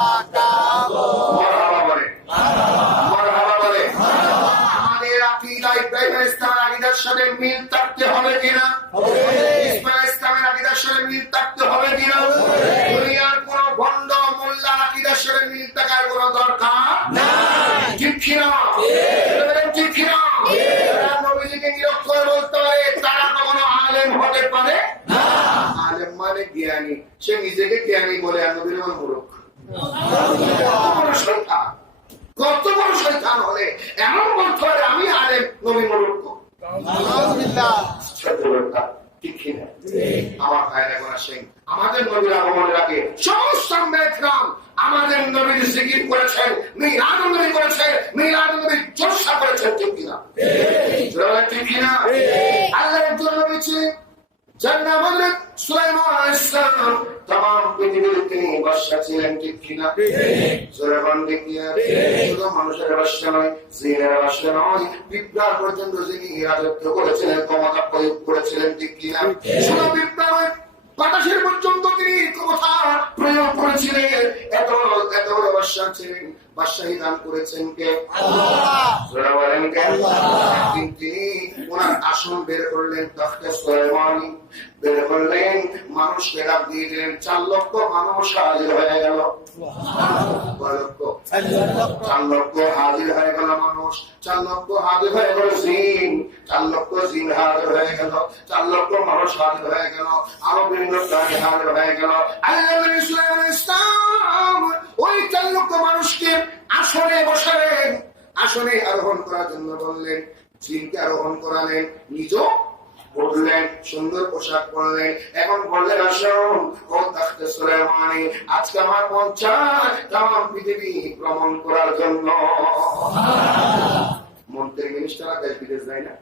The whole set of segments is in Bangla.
মারহাবা বলে, মারহাবা বলে। আমাদের আকীদা ইব্রাহিম আলাইহিস সালামের আকীদার সাথে মিল থাকতে হবে কিনা? ইসমাঈল আলাইহিস সালামের আকীদার সাথে মিল থাকতে হবে কিনা? দুনিয়ার কোন ভণ্ড মোল্লার আকীদার সাথে মিল থাকার কোন দরকার নাই। ঠিক কিনা? ঠিক কিনা? যারা নবীজিকে নিরক্ষর বলতে পারে তারা কখনো আলেম হতে পারে না। আলেম মানে জ্ঞানী, সে নিজেকে জ্ঞানী বলে আর নবীর মানে মূর্খ। কত বড় শয়তান হলে এমন বলতে পারে আমি আলেম, নবী মূর্খ। আমার ভাইয়ের এখন আসেন, আমাদের নবীর আগমনের আগে সমস্ত আম্বিয়া আমাদের নবীর জিকির করেছেন, মিলাদ নবী করেছেন, মিলাদ নবীর চর্চা করেছেন। ঠিক কিনা? ঠিক কিনা? আল্লাহর নবী ছিলেন জান্নাত বললেন সুলাইমান আলাইহিস সালাম तमाम পৃথিবীর তিনি বাদশা ছিলেন। ঠিক কিনা? জোরে বলেন ঠিক কিনা? শুধু মানুষের বাদশা নয়, জিনের বাদশা নয়, বিপ্লব পর্যন্ত যিনি রাজত্ব করেছিলেন, ক্ষমতা প্রয়োগ করেছিলেন। ঠিক কিনা? শুধু বিপ্লব নয়, বাতাসের পর্যন্ত তিনি ক্ষমতা প্রয়োগ করেছিলেন। এত এত বড় বাদশা ছিলেন। বাদশাহী দান করেছেন কে? আল্লাহ। জোরে বলেন কে? একদিন তিনি ওনার আসন বের করলেন, তখতে সুলাইমানি বের করলেন, মানুষকে ডাক দিয়ে দিলেন, 4 লক্ষ মানুষ হাজির হয়ে গেল। 4 লক্ষ হাজির হয়ে গেল মানুষ, 4 লক্ষ হাজির হয়ে গেল জিন, 4 লক্ষ জিন হাজির হয়ে গেল, 4 লক্ষ মানুষ হাজির হয়ে গেল, আরো বিভিন্ন প্রাণী হাজির হয়ে গেল। আল্লাহ ইসলাম ওই 4 লক্ষ মানুষকে আসনে বসালেন, আসনে আরোহণ করার জন্য বললেন, জিনকে আরোহণ করালেন, নিজেও বললেন, সুন্দর পোশাক পরলেন। এখন বললেন, আসুন ও তখতে সুলাইমানি, আজকে আমার মন চায় তামাম পৃথিবী ভ্রমণ করার জন্য। মন্ত্রী মিনিস্টাররা দেশ বিদেশ যায় না?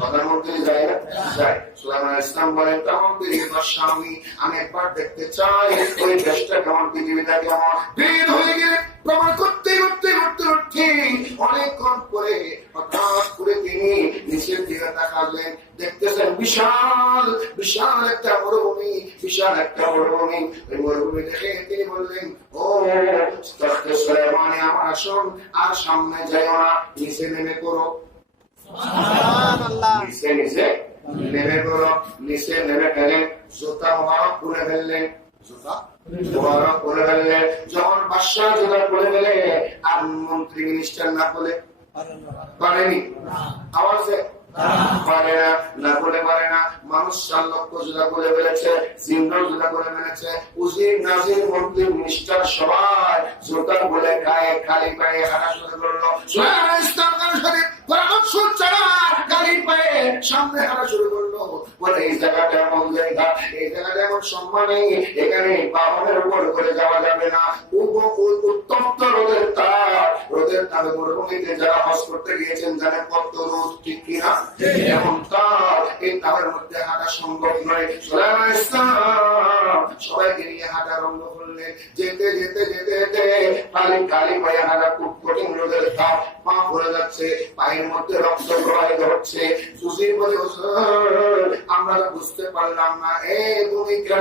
প্রধানমন্ত্রী যায় না? যায়। সুলাইমান আলাইহিস সালাম বলেন, তামাম পৃথিবীর স্বামী আমি একবার দেখতে চাই ওই দেশটা কেমন, পৃথিবীটা কেমন। বের হয়ে গেলে ভ্রমণ করতে করতে করতে করতে অনেকক্ষণ পরে হঠাৎ করে তিনি নিচের দিকে তাকালেন, দেখতেছেন বিশাল বিশাল একটা মরুভূমি, বিশাল একটা মরুভূমি। ওই মরুভূমি দেখে তিনি বললেন, ও তখতে সুলাইমানি, আমার আসন আর সামনে যাইও না, নিচে নেমে করো। সুবহানাল্লাহ। নিচে নিচে নেমে করো। নিচে নেমে গেলেন, জুতা মোবারক খুলে ফেললেন, জুতা মোবারক খুলে ফেললেন। যখন বাদশা জুতা খুলে ফেলে আর মন্ত্রী মিনিস্টার না খুলে পারেনি, আওয়াজে পারে না, না করে পারে না। মানুষ 4 লক্ষ জুতা করে ফেলেছে, জিনরাও জুতা করে ফেলেছে, উজির নাজির মন্ত্রী মিনিস্টার সবাই জুতা বলে গায়ে খালি পায়ে হাঁটা শুরু করলো। পরামর্শ ছাড়া খালি পায়ে সামনে হাঁটা শুরু করলো। বলে এই জায়গাটা এমন জায়গা, এই জায়গাটা এমন সম্মানী, এখানে বাহনের উপর করে যাওয়া যাবে না। উত্তপ্ত রোদের তাপ, রোদের তাপে মরুভূমিতে যারা হজ করতে গিয়েছেন জানেন কত রোদ। ঠিক কিনা? এমন তাপ, এই তাপের মধ্যে হাঁটা সম্ভব নয়। সুলাইমান আলাইহিস সালাম সবাইকে নিয়ে হাঁটা আরম্ভ করলেন। যেতে যেতে যেতে যেতে খালি পায়ে হাঁটা, খুব কঠিন রোদের তাপ, পা ভরে যাচ্ছে, পায়ের মধ্যে রক্ত প্রবাহিত হচ্ছে। সুজির বলে, আমরা বুঝতে পারলাম না এই ভূমিকা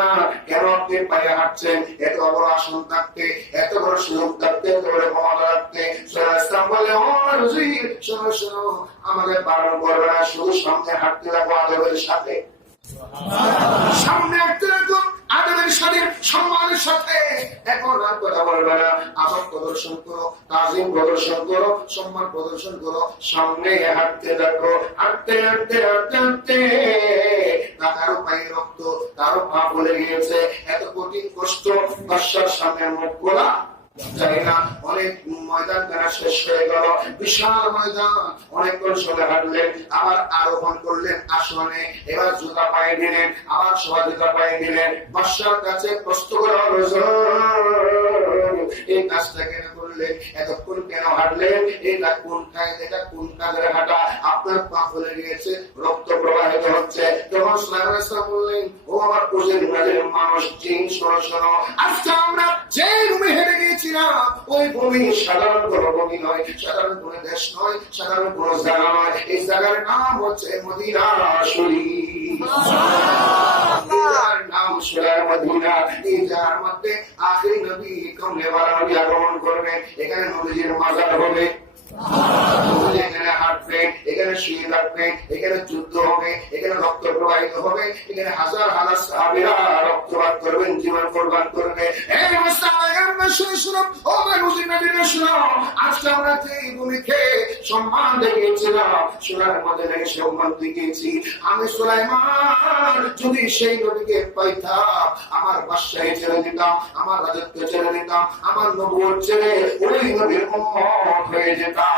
কেন আপনি পায়ে হাঁটছেন, এত বড় আসন থাকতে, এত বড় সুযোগ থাকতে, এত বড় ক্ষমতা রাখতে। ইসলাম বলে, ও সুজির শোনো শোনো, আমাদের বারণ করবে না, শুধু সামনে হাঁটতে লাগবো আদবের সাথে, সামনে হাঁটতে লাগবো আদবের সাথে, সম্মানের সাথে। এখন আর কথা বলবে না, আদব প্রদর্শন করো, তাজিম প্রদর্শন করো, সম্মান প্রদর্শন করো, সামনে হাঁটতে থাকো। হাঁটতে হাঁটতে হাঁটতে হাঁটতে কারো পায়ে রক্ত, কারো পা বলে গিয়েছে। এত কঠিন কষ্ট, বাদশার সামনে মুখ খোলা যায় না। অনেক ময়দান তারা শেষ হয়ে গেল, বিশাল ময়দান। অনেকক্ষণ সময় হাঁটলেন, আবার আরোহণ করলেন আসনে। এবার জুতা পায়ে দিলেন, আবার সবাই জুতা পায়ে দিলেন। বাদশার কাছে প্রশ্ন করা হলো, এই কাজটা কেন করলেন, এতক্ষণ কেন হাঁটলেন, এটা কোন কাজ, এটা কোন কাজের হাঁটা, আপনার পা ফুলে গিয়েছে, রক্ত প্রবাহিত হচ্ছে। তখন সুলাইমান আলাইহিস সালাম বললেন, ও আমার কোজের মাঝের মানুষ, জিন শোনো শোনো, আজকে আমরা যে রুমে হেঁটে গিয়েছিলাম ওই ভূমি সাধারণ কোন ভূমি নয়, সাধারণ কোন দেশ নয়, সাধারণ কোন জায়গা নয়। এই জায়গার নাম হচ্ছে মদিনা শরীফ। যার নাম সূরা মদিনা, এই যার মধ্যে আখির নবী কমলেওয়ালা নবী আগমন করবে, এখানে নবীজির মাজার হবে, এখানে হাঁটবে, এখানে শুয়ে থাকবে, এখানে যুদ্ধ হবে, এখানে রক্ত প্রবাহিত হবে, এখানে হাজার হাজার সাহাবীরা রক্তপাত করবেন, জীবন কোরবান করবে। আজকে আমরা যে ভূমিকে সম্মান দেখিয়েছিলাম, সোনার মদিনায় সম্মান দেখিয়েছি। আমি সুলাইমান যদি সেই নবীকে পাইতাম, আমার বাদশাহী ছেড়ে দিতাম, আমার রাজত্ব ছেড়ে দিতাম, আমার নবুয়ত ছেড়ে ওই নবীর উম্মত হয়ে যেতাম।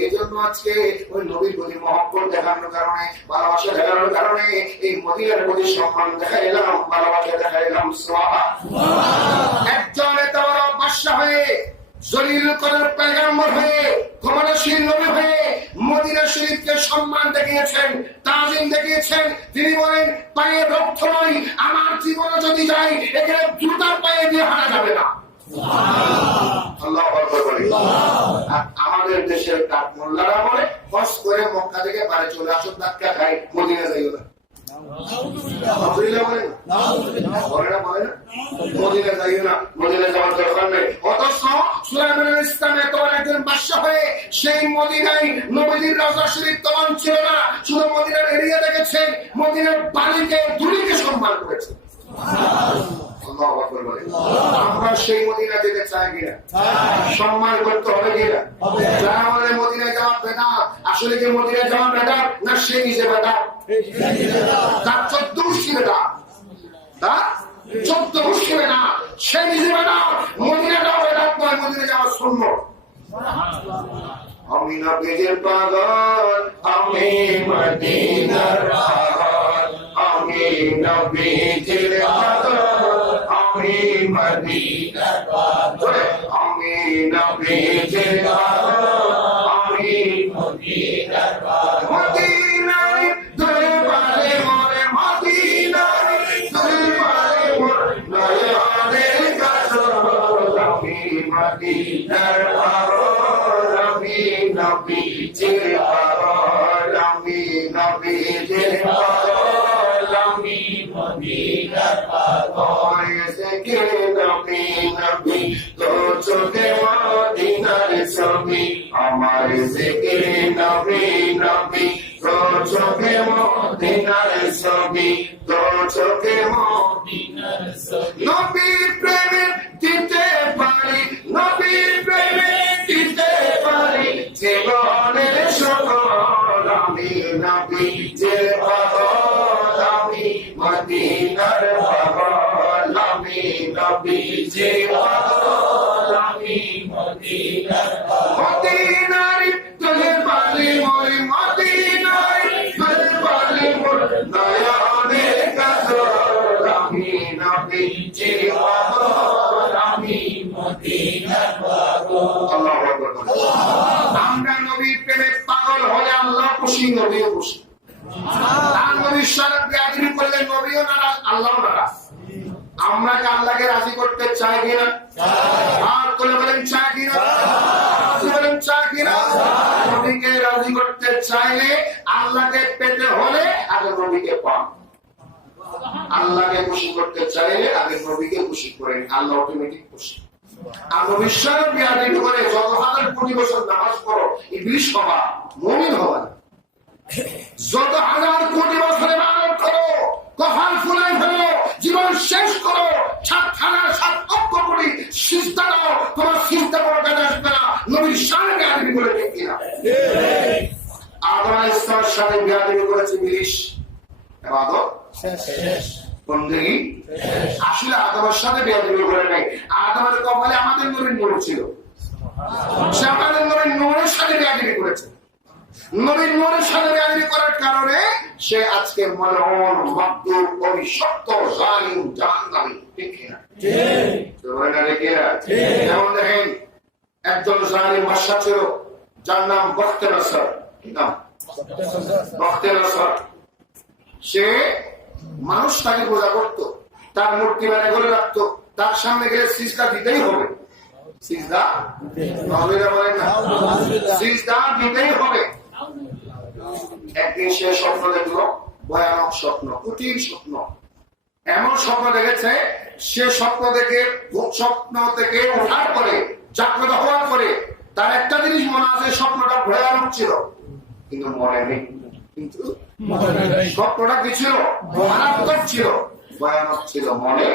এই জন্য আজকে ওই নবীর প্রতি মহব্বত দেখানোর কারণে, ভালোবাসা দেখানোর কারণে এই মদিনার প্রতি সম্মান দেখাইলাম, ভালোবাসা দেখাইলাম। একজন এত বড় বাদশা হয়ে, জলিল করার পয়গম্বর হয়ে, ক্ষমতাশীল নবী হয়ে মদিনা শরীফকে সম্মান দেখিয়েছেন, তাজিম দেখিয়েছেন। তিনি বলেন, পায়ে রক্ত নয়, আমার জীবনে যদি যাই, এখানে জুতার পায়ে দিয়ে হারা যাবে না। আমাদের দেশের কাঠ মোল্লারা বলে, হজ করে মক্কা থেকে বাড়ি চলে আসো, ধাক্কা খাই, মদিনা যাইও না। সেই মদিনায় নবীর রওজা শরীফ তখন ছিল না, শুধু মদিনার এরিয়া দেখেছেন, মদিনার বাড়িকে দুলিকে সম্মান করেছে। আমরা সেই মদিনা যেতে চাই কিনা, সম্মান করতে হবে কিনা? যারা আমাদের মদিনায় যাওয়া বেদাত, আসলে কি মদিনায় যাওয়া বেদাত না সে নিজে বেদাত? তার 14 গোষ্ঠী বেদাত, তার 14 গোষ্ঠী বেদাত, সে নিজে বেদাত। মদিনা যাওয়া বেদাত নয়, মদিনা যাওয়া সুন্নাত। আমি নবীর পাগল, আমি মদিনার পাগল, আমি নবীর পাগল, আমি মদিনার পাগল, আমি নবীর পাগল, আমি মদিনার পাগল। মদিনায় দরবারে মোরে, মদিনায় দরবারে মোরে, নয়নের কাজল, আমি মদিনার পাগল, আমি নবীর পাগল, আমি নবীর পাগল, আমি মদিনার পাগল। এসে নবী নবী তো চোখে মদিনার ছবি, আমার জিকির নবী নবী তো চোখে মদিনার ছবি, তো চোখে মদিনার ছবি। নবী প্রেমে দিতে পারি, নবী প্রেমে দিতে পারি জীবনের সকল, আমি নবী যে পাগল, আমি মদিনার পাগল, আমি নবী যে পাগল, আমি মদিনার পাগল। মদিনার তোলে পালি মোরে, মদিনার তোলে পালি মোরে, নয়নের কাজল, আমি নবী যে পাগল, আমি মদিনার পাগল। আল্লাহু আকবার। আমরা নবীর প্রেমে পাগল হলে আল্লাহ খুশি, নবীও খুশি। আর নবীর সাথে বেয়াদবি করলে নবীও নারাজ, আল্লাহও নারাজ। আমরা কি আল্লাহকে রাজি করতে চাই কিনা? আর তোলে বলেন চাই কিনা? বলেন চাই কিনা? নবীকে রাজি করতে চাইলে, আল্লাহকে পেতে হলে আগে নবীকে পান। আল্লাহকে খুশি করতে চাইলে আগে নবীকে খুশি করেন, আল্লাহ অটোমেটিক খুশি। আর নবীর সাথে বেয়াদবি করে যত হাজার কোটি বছর নামাজ পড়ো, ইবলিস হবা, মুমিন হবা না। যত হাজার কোটি বছর ইবাদত করো, কপাল ফুলাই ফেলো, জীবন শেষ করো, 7 হাজার 7 লক্ষ কোটি সিজদা দাও, তোমার সিজদা বড় কাজ আসবে না। নবীর সাথে বেয়াদবি করে ঠিক কিনা? আদম আলাইহিস সালামের সাথে বেয়াদবি করেছে ইবলিস, ইবাদত শেষ, বন্দেগী শেষ। আসলে আদমের সাথে বেয়াদবি করে নাই, আদমের কপালে আমাদের নবীর নূর ছিল, সে আমাদের নবীর নূরের সাথে বেয়াদবি করেছে। নবীর নূরের সাথে বেয়াদবি করার কারণে সে আজকে মলউন, মাকদুর, অভিশপ্ত, জালিম, জাহান্নামী। ঠিক কিনা? যেমন দেখেন, একজন জালিম বাদশা ছিল, যার নাম বখতে নসর। নাম বখতে নসর। সে মানুষ তাকে পূজা করত, তার মূর্তি বানিয়ে করে রাখতো, তার সামনে গেলে সিজদা দিতেই হবে। সিজদা হবে না, বলেন না, সিজদা দিতেই হবে। একদিন সে স্বপ্ন দেখলো, ভয়ানক স্বপ্ন, কঠিন স্বপ্ন। এমন স্বপ্ন দেখেছে, সে স্বপ্ন থেকে ওঠার পরে, জাগ্রত হওয়ার পরে তার একটা জিনিস মনে আছে, স্বপ্নটা ভয়ানক ছিল কিন্তু মনে নেই। কিন্তু স্বপ্নটা কি ছিল? মারাত্মক ছিল, ভয়ানক ছিল, মনে।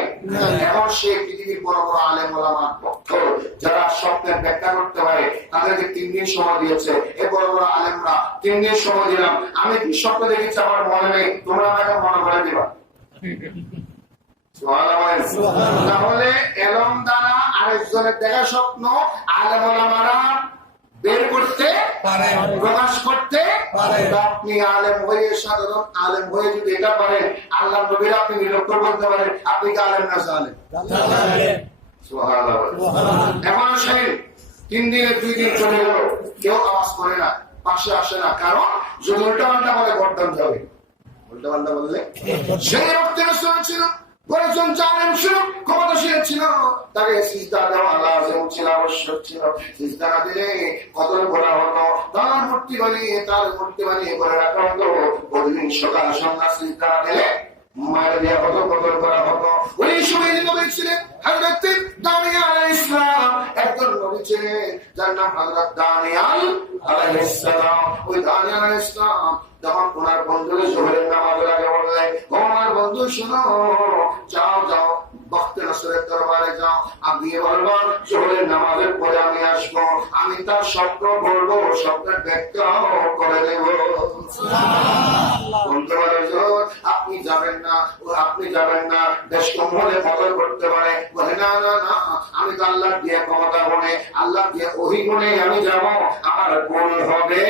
এখন সে পৃথিবীর বড় বড় আলেম ওলামার পক্ষ যারা স্বপ্নের ব্যাখ্যা করতে পারে তাদেরকে 3 দিন সময় দিয়েছে। এই বড় বড় আলেমরা 3 দিন সময় দিলাম, আমি কি স্বপ্ন দেখেছি আমার মনে নেই, তোমরা আমাকে মনে করে দিবা। তাহলে এলম দ্বারা আরেকজনের দেখা স্বপ্ন আলেম ওলামারা বের করতে পারে, প্রকাশ করতে পারে। আপনি আলেম হয়ে, সাধারণ আলেম হয়ে যদি এটা পারেন, আল্লাহ নবীর আপনি নিরক্ষর করতে পারেন, আপনি কি আলেম না জানেন? এখন সেই 3 দিনে 2 দিন চলে গেল, কেউ আওয়াজ করে না, পাশে আসে না, কারণ যদি উল্টা পাল্টা বলে গর্দান যাবে। উল্টা পাল্টা বললে সেই রক্তের ছিল, কয়েকজন জানেন ছিল, ক্ষমতাশীল ছিল, তাকে সিজদা দেওয়া লাজিম ছিল, আবশ্যক ছিল। সিজদা না দিলে কতল করা হতো, তার মূর্তি বানিয়ে করে রাখা হতো। প্রতিদিন সকাল সন্ধ্যা সিজদা না দিলে মায়ের দিয়া কতল করা হতো। ওই সময় নবী ছিলেন হযরত দানিয়াল আলাইহিস সালাম, একজন নবী ছিলেন যার নাম হযরত দানিয়াল আলাইহিস সালাম। ওই দানিয়াল আলাইহিস সালাম যখন ওনার বন্ধুকে জোহরের নামাজের আগে বললে, ও আমার বন্ধু শোনো, যাও বখতে নসরের দরবারে যাও, আপনি বলবেন জোহরের নামাজের পরে আমি আসবো, আমি তার স্বপ্ন বলবো, স্বপ্নের ব্যাখ্যাও করে দেব। বলতে পারে আপনি যাবেন না, দেশ কম হলে বদল করতে পারে। বলে না, আমি তো আল্লাহ দিয়ে ক্ষমতা বলে, আল্লাহ দিয়ে ওহী বলে আমি যাব, আমার ভুল হবে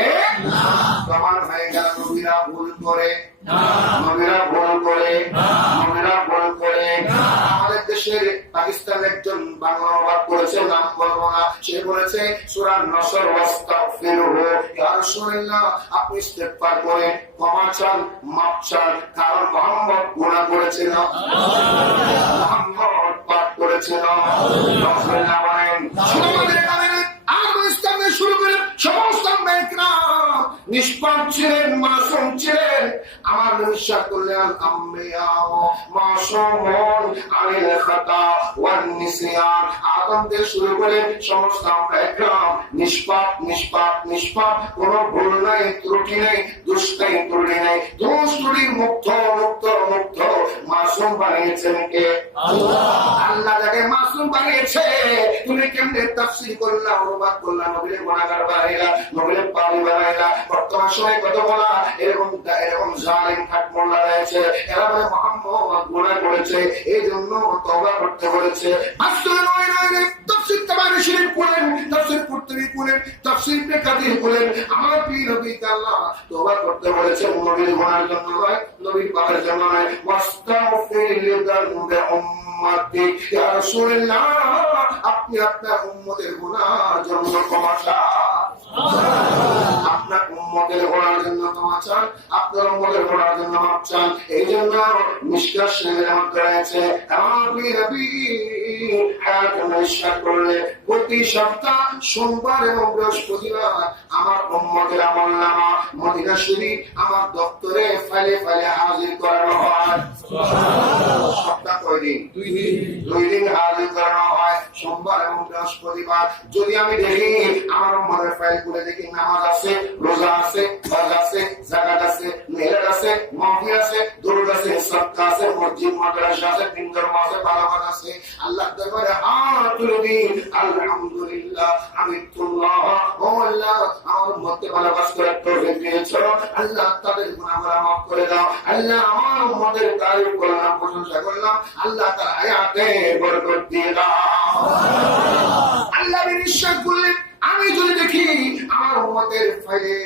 না। প্রমাণ হয়ে গেল নবীরা ভুল করে। আমাদের দেশের পাকিস্তান একজন বাংলা অনুবাদ করেছে, নাম বলবো না, সে বলেছে সূরা নসর ওয়াস্তাগফিরুহু, ইয়া রাসূলুল্লাহ আপনি ইস্তেগফার করেন, ক্ষমা চান, মাফ চান, কারণ মুহাম্মদ গুনাহ করেছিল, মুহাম্মদ পাপ করেছিল। রাসূলুল্লাহ বলেন শুরু করে সমস্ত নিষ্পাপ ছিলেন, মাসুম ছিলেন। আমার বিশ্বাস করলেন আদম থেকে শুরু করে সমস্ত নিষ্পাপ, কোন ভুল নাই, ত্রুটি নেই, ত্রুটি নেই, দোষ ত্রুটি মুক্ত মাসুম বানিয়েছেন কে? আল্লাহ যাকে মাসুম বানিয়েছে, তুমি কেমনে তাফসীর করলা, অনুবাদ করলা, নবীর গুনাহগার বানাইলা, নবীর পাপী বানাইলা। বর্তমান সময় কত বলা এরকম জালিম খাট মোল্লা রয়েছে, এরা বলে মুহাম্মদ গুনাহ করেছে, এই জন্য তওবা করতে বলেছে। আসলে নয়, তাফসীর তাবারি শরীফ পড়েন, তাফসীর কুরতুবী পড়েন, তাফসীর ইবনে কাসির পড়েন, আমার প্রিয় নবী আল্লাহ তওবা করতে বলেছে, নবীর গুনাহের জন্য নয়, নবীর পাপের জন্য নয়। ওয়াস্তাগফির লিযানবি উম্মতি, ইয়া রাসূলুল্লাহ আপনি আপনার উম্মতের গুনাহের জন্য ক্ষমা চান, আপনার উম্মতের গুনাহের জন্য ক্ষমা চান, আপনার উম্মতের গুনাহের জন্য মাফ চান। এই জন্য মিশকাত শরীফের মধ্যে রয়েছে, আমার প্রিয় নবী হায়াতে ইরশাদ করলে প্রতি সপ্তাহ সোমবার এবং বৃহস্পতিবার আমার উম্মতের আমলনামা মদিনা শরীফ আমার দপ্তরে ফাইলে হাজির করানো হয়। সপ্তাহ কয় দিন? 2 দিন হাজির করানো হয়, সোমবার এবং বৃহস্পতিবার। যদি আমি দেখি আমার উম্মতের ফাইল করে দেখি নামাজ আছে, রোজা আছে, হজ আছে, যাকাত আছে, মেহরাত আছে, মাহফিল আছে, দরুদ আছে, সাদকা আছে, মসজিদ মাদ্রাসা আছে, দিন ধর্ম আছে, বালাগাত আছে, আল্লাহর দরবারে হাত তুলে দিন, আলহামদুলিল্লাহ হামিদুল্লাহ, ও আল্লাহ আমার উম্মতকে ভালোবাসা করার তৌফিক দিয়েছো, আল্লাহ তাদের গুনাহগুলো মাফ করে দাও, আল্লাহ আমার উম্মতের তারিফ করলাম, প্রশংসা করলাম, আল্লাহ তার হায়াতে বরকত দিয়ে দাও। আল্লাহ বিশ্বাস করলেন, আমি যদি দেখি আমার উম্মতের ফাইলে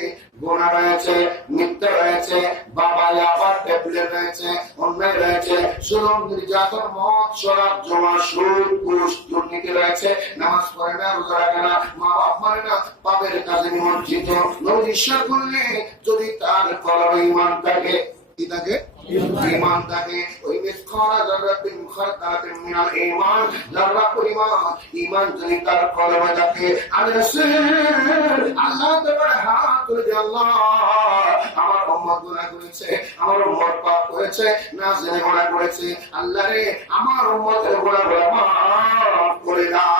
গুনাহ রয়েছে, মিথ্যা রয়েছে, বাবা আবার ট্যাবলেট রয়েছে, অন্যায় রয়েছে, জুলুম, নির্যাতন, মদ, শরাব, জুয়া, সুদ, ঘুষ, দুর্নীতি রয়েছে, নামাজ পড়ে না, রোজা রাখে না, মা বাপ মানে না, পাপের কাজে নিমজ্জিত, বিশ্বাস করলে যদি তার কলবে ঈমান থাকে, কি থাকে? ঈমান থাকে। ওই মিসকাল যারাতিন খারদাতিন মিনাল ঈমান, যারা পরিমাণ ঈমান যদি তার কলবে থাকে, আল্লাহ তাআলা হাত তুলে দিয়ে আল্লাহ আমার উম্মত গুনাহ করেছে, আমার উম্মত পাপ করেছে, না জেনে গুনাহ করেছে, আল্লাহ রে আমার উম্মতের গুনাহগুলো মাফ করে দাও।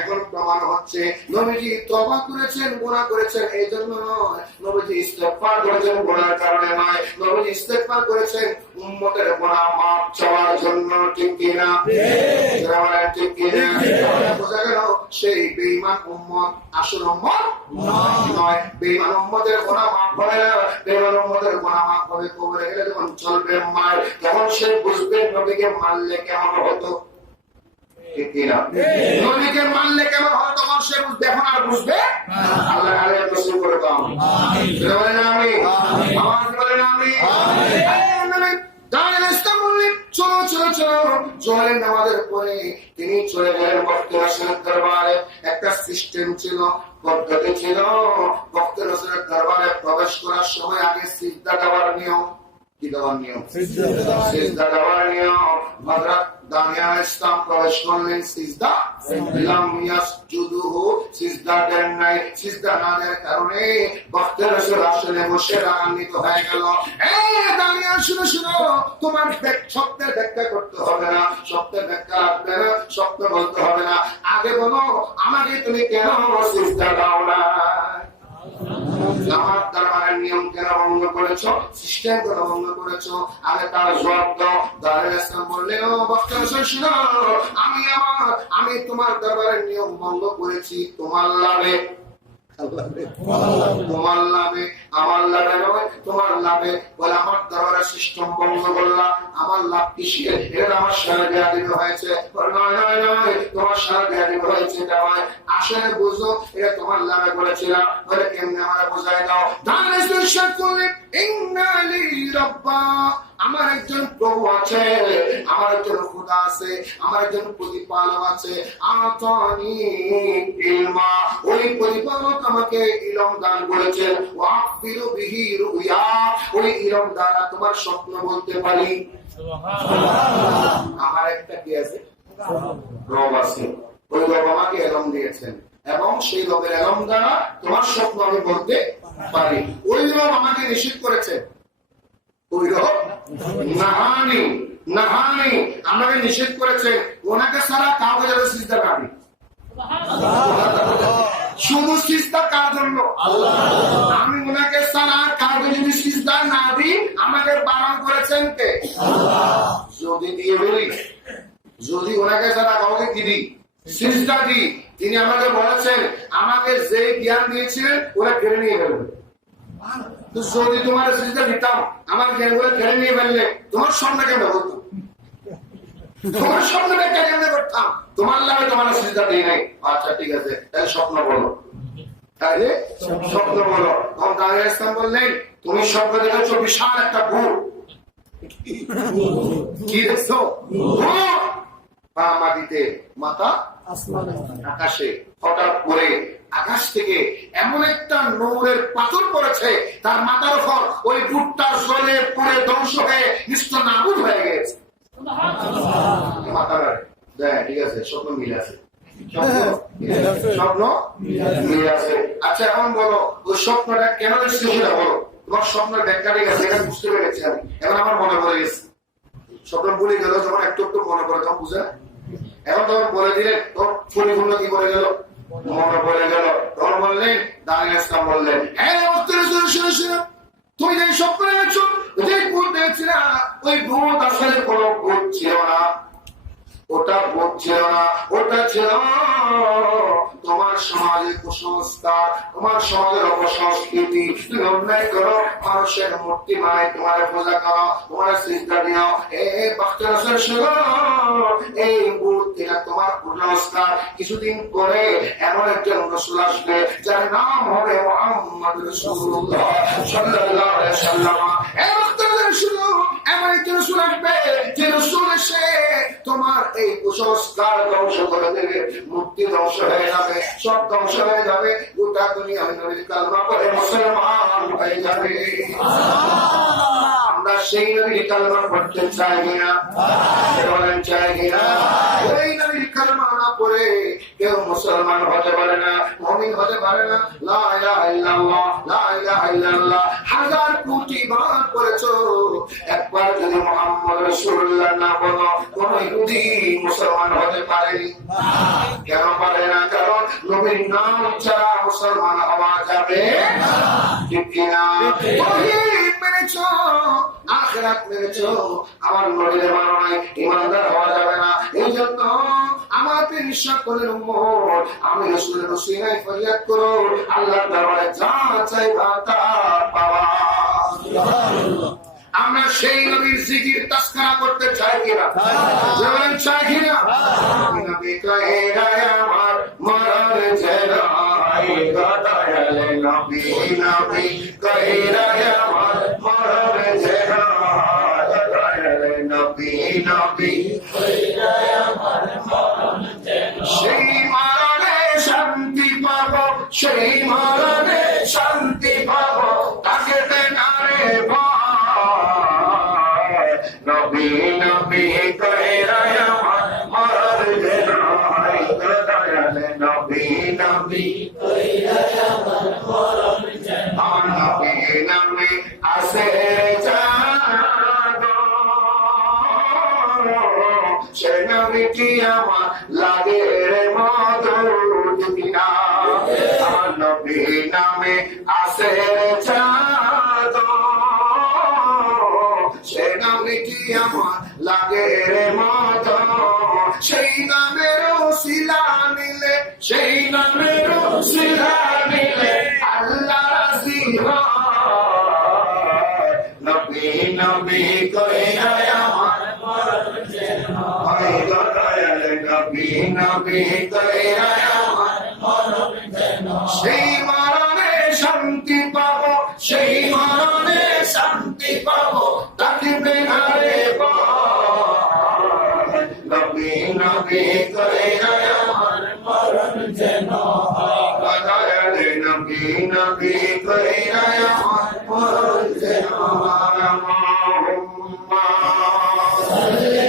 এখন প্রমাণ হচ্ছে নবীজি তওবা করেছেন, গুনাহ করেছেন এই জন্য নয়, নবীজি ইস্তেগফার করেছেন গুনাহের কারণে নয়, নবীজি ইস্তেগফার করেছেন উম্মতের গুনাহ মাফ চাওয়ার জন্য। ঠিক কিনা? ঠিক কিনা? বোঝা গেল সেই বেঈমান উম্মত আসল উম্মত নয়। বেঈমান উম্মতের গুনাহ মাফ হবে না, বেঈমান উম্মতের গুনাহ মাফ হবে কবরে গেলে যখন চলবে মার, তখন সে বুঝবে নবীকে মারলে কেমন হতো। ঠিক কিনা? নবীকে মারলে কেমন হয় তখন সে বুঝবে, এখন আর বুঝবে। আল্লাহ আলে তসবিহ করে দাও। আমিন। বলেন আমিন। আওয়াজ বলেন আমিন। চলো চলো চলো জোহরের নামাজের পরে তিনি চলে গেলেন ভক্তের রাসূলের দরবারে। একটা সিস্টেম ছিল, পদ্ধতি ছিল, ভক্তের রাসূলের দরবারে প্রবেশ করার সময় আগে সিজদা দেওয়ার নিয়ম। কি দেওয়ার নিয়ম? সিজদা দেওয়ার নিয়ম। হযরত দানিয়া ইসলাম প্রবেশ করলেন, সিজদা লাম ইয়াসজুদুহু, সিজদা দেন নাই। সিজদা না দেওয়ার কারণে ভক্তের রাসূল আসলে বসে রাগান্বিত হয়ে গেল। দানিয়া শুনো শুনো, তোমার সত্যের ব্যাখ্যা করতে হবে না, সত্যের ব্যাখ্যা লাগবে না, সত্য বলতে হবে না, আগে বলো আমাকে তুমি কেন সিজদা দাও না? আমার দরবারের নিয়ম কেন ভঙ্গ করেছো, সিস্টেম কেন ভঙ্গ করেছো, আগে তার জবাব দাও। দানিয়া ইসলাম বললেন, ও ভক্তের রাসূল শুনো, আমি তোমার দরবারের নিয়ম ভঙ্গ করেছি তোমার লাভে। তোমার লাভে, আমার লাভে নয়, তোমার লাভে। বলে আমার দরবারের সিস্টেম ভঙ্গ করলাম, আমার লাভ কিসের? এটা আমার সারা বেয়াদবি হয়েছে। নয় নয় নয়, তোমার সারা বেয়াদবি হয়েছে এটা নয়, আসলে বুঝো এটা তোমার লাভে বলেছিলাম। বলে কেমনে আমার বোঝাই দাও। দানিয়া করলেন, ইন্নালি রাব্বা, আমার একজন প্রভু আছে, আমার একজন খোদা আছে, আমার একজন প্রতিপালক আছে। আতানি ইলমা, ওই প্রতিপালক আমাকে ইলম দান করেছেন। ওয়াফিরু বিহি রুয়া, ওই ইলম দ্বারা তোমার স্বপ্ন বলতে পারি। সুবহানাল্লাহ। আমার একটা কি আছে? রব আছে, ওই রব আমাকে ইলম দিয়েছেন এবং সেই রবের ইলম দ্বারা তোমার স্বপ্ন আমি বলতে পারি। ওই রব আমাকে নিষেধ করেছেন, ওই রব নাহানি নাহানি আমাকে নিষেধ করেছেন, ওনাকে ছাড়া কাউকে যাবে সিজদা না দিই। শুধু সিজদা কার জন্য? আমি ওনাকে ছাড়া কাউকে যদি সিজদা না দিই আমাকে বারণ করেছেন কে? যদি দিয়ে বলি, যদি ওনাকে ছাড়া কাউকে কি দিই সিজদা দিই, তিনি আমাকে বলেছেন আমাকে যে জ্ঞান দিয়েছিলেন ওরা কেড়ে নিয়ে ফেলবে। যদি তোমার সিজদা দিতাম, আমার জ্ঞানগুলো কেড়ে নিয়ে ফেললে তোমার সামনে কেমন বলতাম, তোমার সামনে কেমনে করতাম, তোমার লাগে তোমার সিজদা দিয়ে নাই। আচ্ছা ঠিক আছে, তাহলে স্বপ্ন বলো, তাহলে স্বপ্ন বলো। তখন দানিয়া ইসলাম বললেন, তুমি স্বপ্ন দেখেছো বিশাল একটা ভূত। কি দেখছো? পা মাটিতে, মাথা আকাশে। হঠাৎ করে আকাশ থেকে এমন একটা নূরের পাথর পড়েছে, তার মাথার উপর ওই ভূতটা জলে পড়ে ধ্বংস হয়ে নিস্তেনাবুদ হয়ে গেছে। ঠিক আছে, স্বপ্ন মিল আছে, স্বপ্ন মিল আছে। আচ্ছা এখন বলো, ওই স্বপ্নটা কেন এসেছে সেটা বলো। তোমার স্বপ্নের ব্যাখ্যা ঠিক আছে, এটা বুঝতে পেরেছি আমি, এখন আমার মনে পড়ে গেছে। স্বপ্ন ভুলে গেল যখন একটু একটু মনে পড়ে তখন বুঝে, এখন তখন বলে দিলেন, তখন পরিপূর্ণ কি বলে গেল, মনে পড়ে গেল। তখন বললেন, দানিয়া ইসলাম বললেন, হ্যাঁ তুমি যে স্বপ্ন দেখেছো, যে ভূত দেখছি না, ওই ভূত আসলে কোনো ভূত ছিল না, ওটা ভূত ছিল না, ওটা ছিল তোমার সমাজের কুসংস্কার, তোমার সমাজের অপসংস্কৃতি। তুমি অন্যায় করো, মানুষের মূর্তি মানে তোমার পূজা করো, তোমার সিজদা দিও। এই ভূত থেকে তোমার কুসংস্কার। কিছুদিন পরে এমন একজন রাসূল আসবে যার নাম হবে মুহাম্মদ রাসূলুল্লাহ সাল্লাল্লাহু আলাইহি ওয়াসাল্লাম। এমন একজন রাসূল আসবে যে রাসূল এসে তোমার এই কুসংস্কার ধ্বংস করে দেবে, মূর্তি ধ্বংস হয়ে যাবে, সব ধ্বংস হয়ে যাবে, গোটা দুনিয়া নবীর কালেমা পড়ে মুসলমান হয়ে যাবে। আমরা সেই নবীর কালেমা পড়তে চাই কিনা? বলেন চাই কিনা? ওই নবীর কালেমা না পড়ে কেউ মুসলমান হতে পারে না, মুমিন হতে পারে না। লা ইলাহা ইল্লাল্লাহ, লা ইলাহা ইল্লাল্লাহ হাজার কোটি বার পড়েছো, একবার যদি মুহাম্মদ রাসূলুল্লাহ না বলো কোন ইহুদি মুসলমান হতে পারেনি। কেন পারে না? কারণ নবীর নাম ছাড়া মুসলমান হওয়া যাবে না, ঠিক কিনা? তাওহীদ মেনেছো, আখিরাত মেনেছো, আমার নবীর মানো নাই, ঈমানদার হওয়া যাবে না। এই জন্য আমার পীর সকলের উম্মত, আমি রাসূলের ওসিলায় ফরিয়াদ করো, আল্লাহর দরবারে যা চাইবা তা পাওয়া। সুবহানাল্লাহ। আমরা সেই নবীর জিকির তাসকারা করতে চাই কিনা? যেমন চাই কিনা? নবী কহে রায় আমার মরণ জেরাই গদায়াল নবী, নবী কহে রায় আমার মরণ জেরাই গদায়াল নবী, নবী কহে রায় আমার মরণ জেরাই। সেই মরণে শান্তি পাবো, সেই মরণে শান্তি পাবো, তাকে দেনারে নবী, নবী কহে রায় আমার মরণ জেরাই গদায়াল নবী, নবী কহে রায় আমার মরণ জেরাই। নবী নামে আসে জাদু, সে নবীটি আমার লাগে রে মধুর কিনা। আমার নবী নামে আসে জাদু, সে নামটি আমার লাগে রে মধু। সেই নামের ওসিলা নিলে, সেই নামের ওসিলা নিলে আল্লাহ রাজি হয়। নবী, নবী কহে রায় আমার মরণ জেরাই গদায়াল নবী, নবী কহে রায় আমার মরণ জেরাই। সেই মরণে শান্তি পাবো, সেই মরণে শান্তি পাবো, তাকে বেনারে নবী, নবী কহে রায় আমার মরণ জেরাই গদায়াল নবী, নবী কহে রায় আমার মরণ জেরাই। আল্লাহুম্মা সাল্লি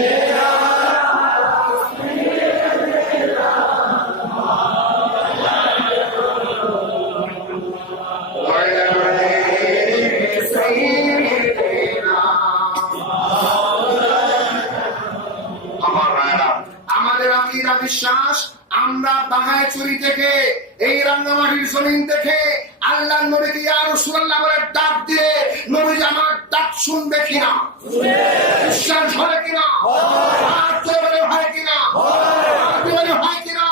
বিশ্বাস আমরা বাঘাইছড়ি থেকে এই রাঙ্গামাটির জমিন থেকে আল্লাহ নবীকে ইয়া রাসূলুল্লাহ বলে ডাক দিয়ে নবী আমার ডাক শুনবে কিনা, বিশ্বাস হয় কিনা, আত্মবলে হয় কিনা, আত্মবলে হয় কিনা,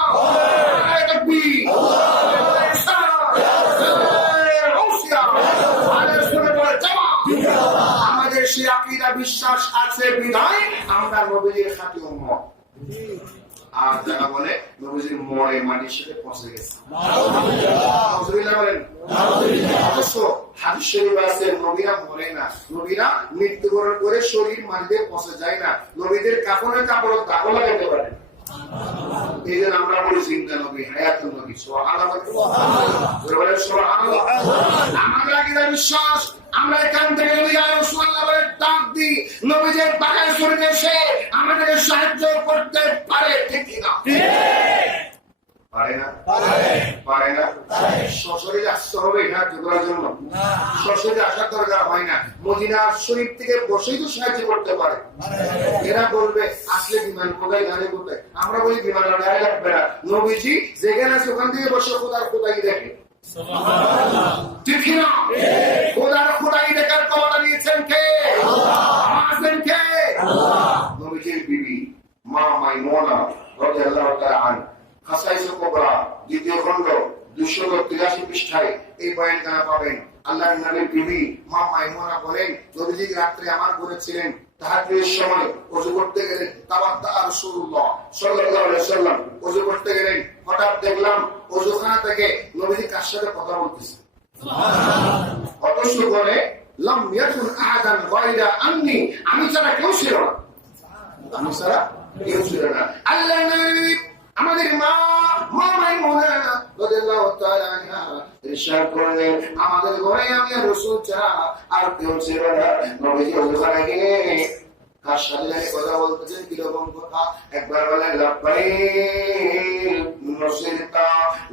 আমাদের সে আকীদা বিশ্বাস আছে বিধায় আমরা নবীর খাঁটি উম্মত। আর যারা বলে নবীজির মরে মাটির সাথে পৌঁছে গেছে, নাউযুবিল্লাহ বলেন। অবশ্য হাদিস শরীফে আছে নবীরা মরে না, নবীরা মৃত্যুবরণ করে শরীর মাটিতে পৌঁছে যায় না, নবীদের কাফনের কাপড় দাগও লাগাতে পারে। এই জন্য আমরা বলি জিন্দা নবী, হায়াতুন নবী। সুবহানাল্লাহ, সুবহানাল্লাহ। আমাদের আকীদা বিশ্বাস, আমরা এখান থেকে নবী ইয়া রাসূলুল্লাহ বলে ডাক দিই, নবীদের বাগায় চলে এসে আমাদের সাহায্য করতে পারে, ঠিক কিনা? পারে না? পারে না? সশরীরে আসতে হবে এটা করার জন্য, সশরীরে আসার দরকার হয় না। মদিনা শরীফ থেকে বসেই তো সাহায্য করতে পারে। এরা বলবে আসলে বিমান কোথায়, গাড়ি কোথায়? আমরা বলি বিমান গাড়ি লাগবে না, নবীজি যেখানে আছে ওখান থেকে বসে খোদার খোদাই দেখে, ঠিক না? খোদার খোদাই দেখার ক্ষমতা দিয়েছেন কে? আছেন কে? নবীজির বিবি মা মাইমুনা রাদিয়াল্লাহু তাআলা আনহা, খাসাইস কুবরা দ্বিতীয় খণ্ড 283 পৃষ্ঠায় এই বয়ানখানা পাবেন। আল্লাহর নবীর বিবি মা মাইমুনা বলেন, নবীজি রাত্রে আমার ঘরে ছিলেন, তাহাজ্জুদের সময় ওযু করতে গেলেন, তাওয়াদ্দা রাসূলুল্লাহ সাল্লাল্লাহু আলাইহি ওয়াসাল্লাম ওযু করতে গেলেন, হঠাৎ দেখলাম ওযুখানা থেকে নবীজি কার সাথে কথা বলতেছে। সুবহানাল্লাহ। অথচ করে লাম ইয়াকুন আহাদান গায়রা আন্নি, আমি ছাড়া কেউ ছিল না, আমি ছাড়া কেউ ছিল না। আল্লাহর নবী আমাদের মা মাইমুনা রাদিয়াল্লাহু তাআলা আনহা ইরশাদ করলেন, আমাদের ঘরে আমি আর রাসূল ছাড়া আর কেউ ছিল না। নবীজি ওখানে গিয়ে কার সাথে জানি কথা বলতেছেন, কিরকম কথা? একবার বলেন লাব্বাইক নুসিরতা,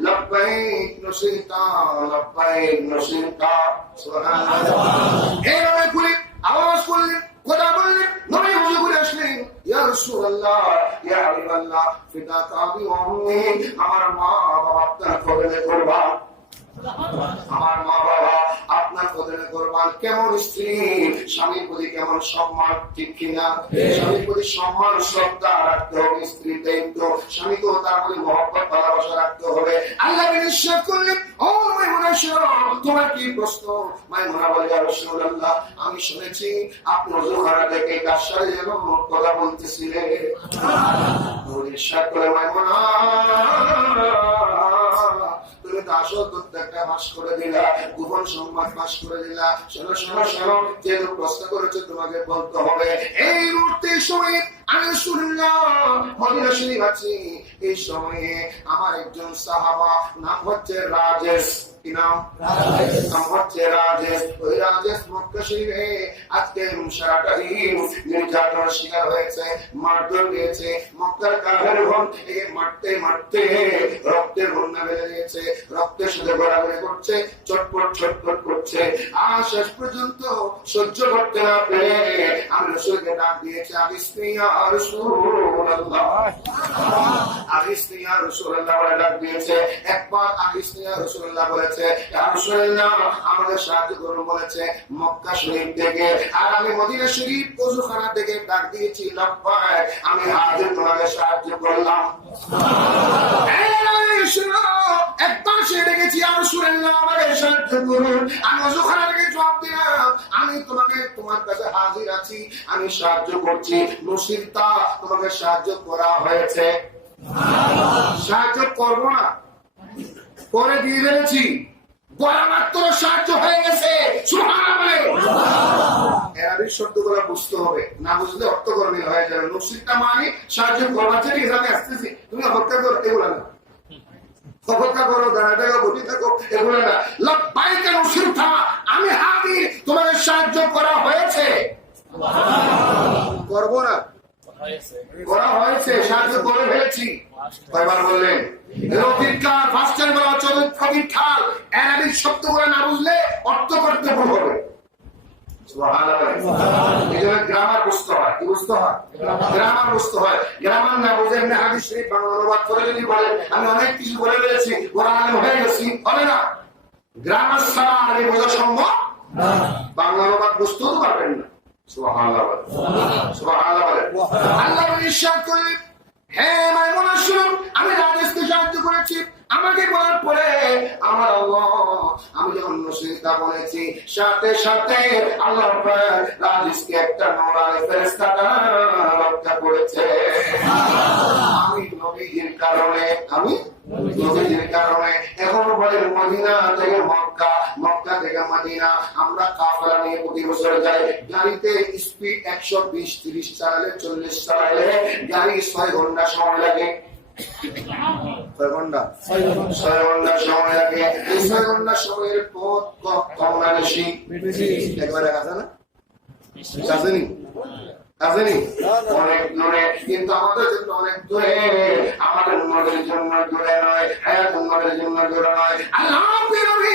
লাব্বাইক নুসিরতা, লাব্বাইক নুসিরতা। সুবহানাল্লাহ। এইভাবে খুলে আওয়াজ করলেন, কথা বললেন, নবী হুজুর করে আসলেন, ইয়া রাসূলুল্লাহ, ইয়া হাবিবাল্লাহ, ফিদাকা আবি ওয়া উম্মি, আমার মা বাবা আপনার কদমে কুরবান, আমার মা বাবা আপনার কদমে কুরবান। কেমন স্ত্রী, স্বামীর প্রতি কেমন সম্মান, ঠিক কিনা? স্বামীর প্রতি সম্মান শ্রদ্ধা রাখতে হবে, স্ত্রীর দায়িত্ব। স্বামীকেও তার প্রতি মহব্বত ভালোবাসা রাখতে হবে। আল্লাহ নিশ্চয় করলেন, ও মাইমুনা শোনো, তোমার কি প্রশ্ন? মাইমুনা বলে, ইয়া রাসূলুল্লাহ, আমি শুনেছি আপনি ওযুখানা থেকে কার সাথে যেন কথা বলতেছিলেন। নিশ্চয় করে মাইমুনা, তুমি তো আসল প্রত্যেকটা মাস করে দিলা, গোপন সংবাদ মাস করে দিলা। শোনো শোনো শোনো, যেহেতু প্রশ্ন করেছো তোমাকে বলতে হবে। এই মুহূর্তে সময়ে আমি শুনলাম মদিনা শরীফ আছি, এই সময়ে আমার একজন সাহাবা, নাম হচ্ছে রাজেশ। কি নাম? নাম হচ্ছে রাজেশ। ওই রাজেশ মক্কা শরীফে আজকে সারাটা দিন নির্যাতনের শিকার হয়েছে, মারধর দিয়েছে। মক্কার কাফেরগণ একে মারতে মারতে রক্তের বন্যা বেড়ে দিয়েছে, রক্তের সাথে গড়াগড়ি করছে, চটপট ছটপট করছে। আর শেষ পর্যন্ত সহ্য করতে না পেরে আমি রাসূলকে ডাক দিয়েছি, আবিসমিয়া রাসূলুল্লাহ, আবিসমিয়া রাসূলুল্লাহ বলে ডাক দিয়েছে। একবার আবিসমিয়া রাসূলুল্লাহ বলেছে, ইয়া রাসূলুল্লাহ আমাদের সাহায্য করুন বলেছে মক্কা শরীফ থেকে। আর আমি মদিনা শরীফ ওযুখানা থেকে ডাক দিয়েছি, লাব্বাইক, আমি হাজির, তোমাকে সাহায্য করলাম। একবার সে ডেকেছি, ইয়া রাসূলুল্লাহ আমাকে সাহায্য করুন। আমি ওযুখানা থেকে জবাব দিলাম, আমি তোমাকে, তোমার কাছে হাজির আছি, আমি সাহায্য করছি। নুসিরতা, তোমাকে সাহায্য করা হয়েছে। সাহায্য করবো না, করে দিয়ে ফেলেছি, বলা মাত্র সাহায্য হয়ে গেছে। এরাবির শব্দগুলো বুঝতে হবে, না বুঝলে অর্থকরণীয় হয়ে যাবে। নুসিরতা মানে সাহায্য করবার জন্য এখানে আসতেছি, তুমি অপেক্ষা করো, এগুলো না। অপেক্ষা করো, দাঁড়া থাকো, বসে থাকো, এগুলো না। লাব্বাইক নুসিরতা, আমি হাজির, তোমাকে সাহায্য করা হয়েছে। করবো না, করা হয়েছে, সাহায্য করে ফেলেছি। কয়বার বললেন? রফিকার ফার্স্টের বেলা চতুর্থ ঠাল এরাবিক শব্দগুলো না বুঝলে অর্থ করতে ভুল হবে। গ্রামার বুঝতে হয়। কি বুঝতে হয়? গ্রামার বুঝতে হয়। গ্রামার না বুঝে এমনি হাদিস শরীফ বাংলা অনুবাদ করে যদি বলে আমি অনেক কিছু বলে ফেলেছি, ওরা আলেম হয়ে গেছি, হবে না। গ্রামার ছাড়া আরবি বোঝা সম্ভব, বাংলা অনুবাদ বুঝতেও পারবেন না। সুবহানাল্লাহ, সুবহানাল্লাহ বলে। আল্লাহ ইরশাদ করলেন, হে মাইমুনা শুনুন, আমি রাজেশকে সাহায্য করেছি। আমাকে বলার পরে আমার আল্লাহ, আমি যখন নুসিরতা বলেছি, সাথে সাথে আল্লাহ রাজেশকে একটা নূরানি ফেরেশতা রক্ষা করেছে। আমি নবীর কারণে, আমি নবীর কারণে। এখন বলে মদিনা থেকে মক্কা, মক্কা থেকে মদিনা আমরা কাফেলা নিয়ে প্রতি বছর যাই। গাড়িতে স্পিড 120-30 চালালে, 40 চালালে গাড়ি 6 ঘন্টা সময় লাগে। 6 ঘন্টা সময় লাগে। এই 6 ঘন্টা সময়ের পথ কম না বেশি? একবারে আছে না, কাছেনি কাছেনি, অনেক দূরে। কিন্তু আমাদের জন্য অনেক দূরে, আমাদের উন্নতির জন্য দূরে নয়, হায়াত উন্নতির জন্য দূরে নয়। আল্লাহ নবী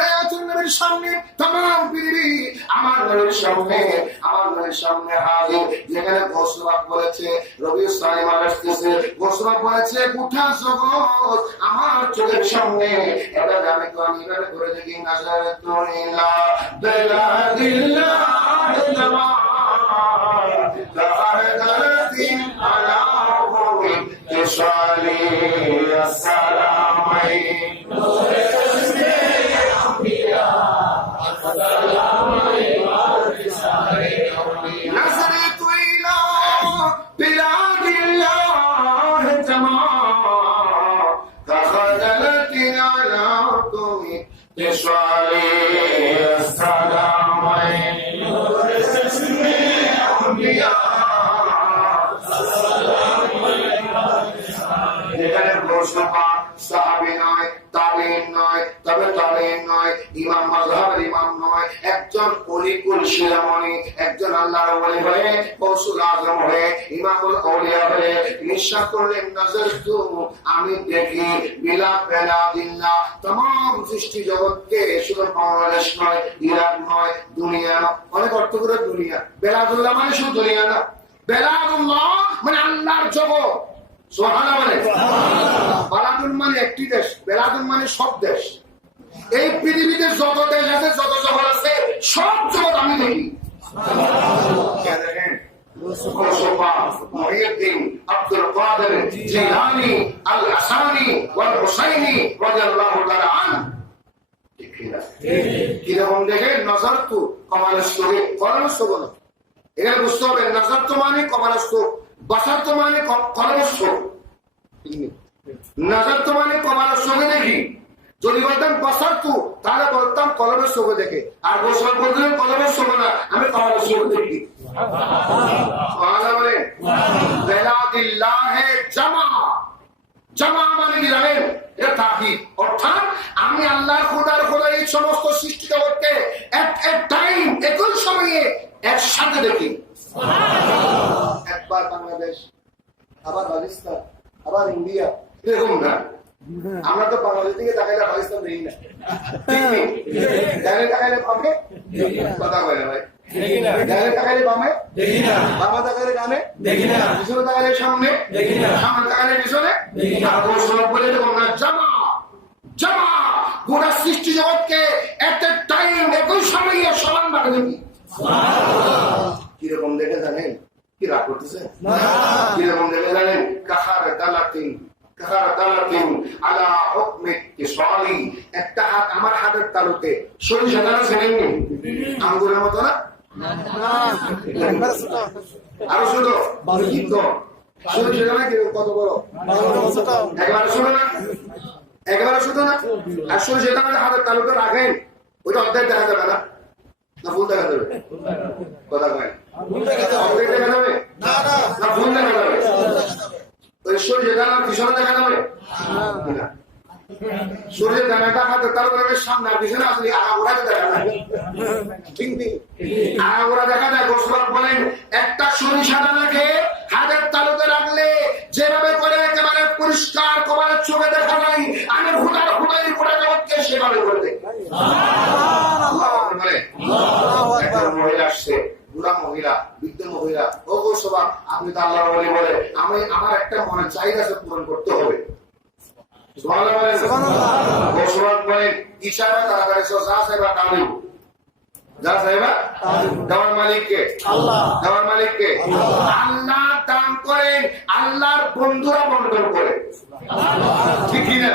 হায়াতুন নবীর সামনে तमाम পৃথিবী আমার নবীর সামনে, আমার নবীর সামনে হাজির। যেখানে গোসবাক বলেছে রবিউল সালিম আসতেছে, গোসবাক বলেছে গোটা জগৎ আমার চোখের সামনে। এটা আমি তো আমি এবারে করে দেখি নাজারাতুল্লাহ বেলাদিল্লাহ সাহাবী নয়, তাবেঈন নয়, তবে তাবেঈন নয়, ইমাম মাযহাবের ইমাম নয়, একজন মলিকুল শিরামণি একজন আল্লাহর ওলি হয়ে গৌসুল আজম হয়ে ইমামুল আউলিয়া হয়ে নিঃশ্বাস করলেন নাজারতু আমি দেখি বিলা বেলাদিল্লাহ तमाम সৃষ্টি জগৎকে শুধু বাংলাদেশ নয় ইরাক নয় দুনিয়া নয় অনেক অর্থ করে দুনিয়া বেলাদুল্লাহ মানে শুধু দুনিয়া না বেলাদুল্লাহ মানে আল্লাহর জগৎ সুবহানাল্লাহ মানে বেলাদুল মানে একটি দেশ বেলাদুল মানে সব দেশ এই পৃথিবীতে যত দেশ আছে যত জগৎ আছে সব জগৎ আমি দেখি দেখেন মুহিউদ্দিন আব্দুল কাদের জিলানী আল হাসানী ওয়াল হুসাইনী রাদিয়াল্লাহু তাআলা আনহু কিরকম দেখে নাজারতু কমালস্তকে কলমস্তক এখানে বুঝতে হবে নাজারতু মানে কমালস্তক বাসারতু মানে কলমস্তক নাজারতু মানে কমালস্তকে দেখি যদি বলতাম বাসারতু তাহলে বলতাম কলমের চোখে দেখে আর গোসল করলে কলমের চোখে না আমি কলমের চোখে দেখি মানে কি জানেন অর্থাৎ আমি আল্লাহ খোদার খোদা এই সমস্ত সৃষ্টি জগৎকে একই সময়ে একসাথে দেখি একবার বাংলাদেশ আবার পাকিস্তান আবার ইন্ডিয়া এরকম না আমরা তো বাংলাদেশ থেকে দেখাইলে পাকিস্তান দেখি না দেখাইলে পাবে কথা বলে ভাই দেখাইলে বামে দেখি না বাবা দেখাইলে ডানে দেখি না পিছনে দেখাইলে সামনে দেখি না সামনে দেখাইলে পিছনে দেখি না বলে দেবো না জামা জামা গোটা সৃষ্টি জগৎকে একটা টাইম একই সময়ে সমান ভাবে দেখি কিরকম দেখে জানেন কি রাগ করতেছে কিরকম দেখে জানেন কাহার দালাতিন একটা হাত আমার হাতের তালুতে শরীর সাধারণ ছেড়েননি আঙ্গুরের মতো না আরো ছোট শরীর সেখানে কত বড় একবারে ছোট না একেবারে ছোট না আর শরীর সেটা হাতের তালুতে রাখেন ওইটা অর্ধেক দেখা যাবে না ফুল দেখা যাবে কথা কয় অর্ধেক দেখা যাবে না ফুল দেখা যাবে সূর্যের দানা পিছনে দেখা যাবে সূর্যের দানাটা হাতে তারপরে সামনে পিছনে আসলে আগাগোড়া দেখা যায় ঠিক নেই আগাগোড়া দেখা যায় গোসল বলেন একটা সরিষা দানাকে হাতের তালুতে রাখলে যেভাবে করে একেবারে পরিষ্কার কবার চোখে দেখা যায় আমি হুদার হুদাই গোটা জগৎকে সেভাবে করে দেখি মহিলা আসছে বুড়া মহিলা বৃদ্ধ মহিলা ও গোসবা আপনি তো আল্লাহ বলে বলে আমি আমার একটা মনে চাহিদা পূরণ করতে হবে আল্লাহর বন্ধুরা বন্টন করে ঠিক না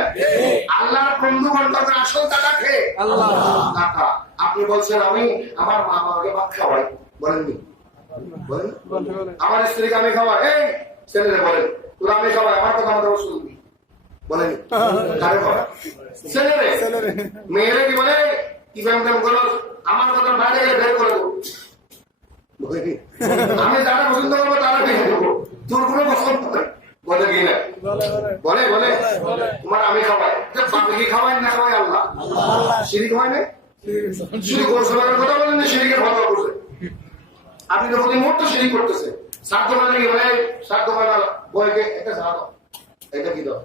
আল্লাহর বন্ধু বন্টন করে আসল টাকা খেয়ে টাকা আপনি বলছেন আমি আমার মা বাবাকে ভাত খাওয়াই বলেননি বলেন আমার স্ত্রীকে আমি খাওয়াই এই ছেলেরা বলেন তোরা আমি খাওয়াই আমার কথা আমাদের শুনবি বলেনি কারে খাওয়াই ছেলেরে মেয়েরা কি বলে কি ফ্যাম করো আমার কথা বাইরে গেলে বের করে দেবো আমি যারা পছন্দ করবো তারা ভেঙে দেবো তোর কোনো পছন্দ নেই বলে কি না বলে বলে তোমার আমি খাওয়াই বাপে কি খাওয়াই না খাওয়াই আল্লাহ শিরিক হয় না শিরিক কথা বলেন না শিরিকের কথা বলছে আপনি তো প্রতি মুহূর্তে শিরিক করতেছে সাধ্য মানে কি বলে সাধ্য মানে বইকে একটা সাধ্য এটা কি দাও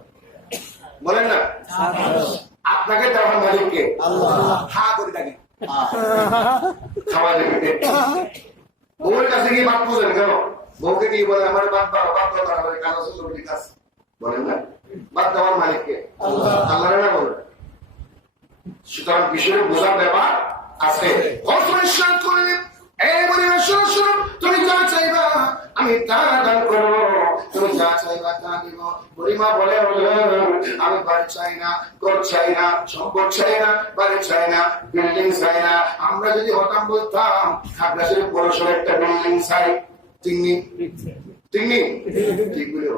বলেন না আপনাকে দেওয়ার মালিককে হা করে ডাকে খাওয়া দেবে বউয়ের কাছে গিয়ে বাদ বুঝেন কেন বউকে কি বলে আমার বাদ দাও বাদ দাও কাজ আছে ছবিটি কাজ বলেন না বাদ দেওয়ার মালিককে আল্লাহ না বলে সুতরাং বিষয়ে বোঝার ব্যাপার আছে তুমি যা চাইবা আমি তা দান করবো তুমি যা চাইবা তা দিব বুড়িমা বলে আমি বাড়ি চাই না ঘর চাই না সম্পদ চাই না বাড়ি চাই না বিল্ডিং চাই না আমরা যদি হতাম বলতাম খাগড়াছড়ি পৌরসভার একটা বিল্ডিং চাই ঠিক বলে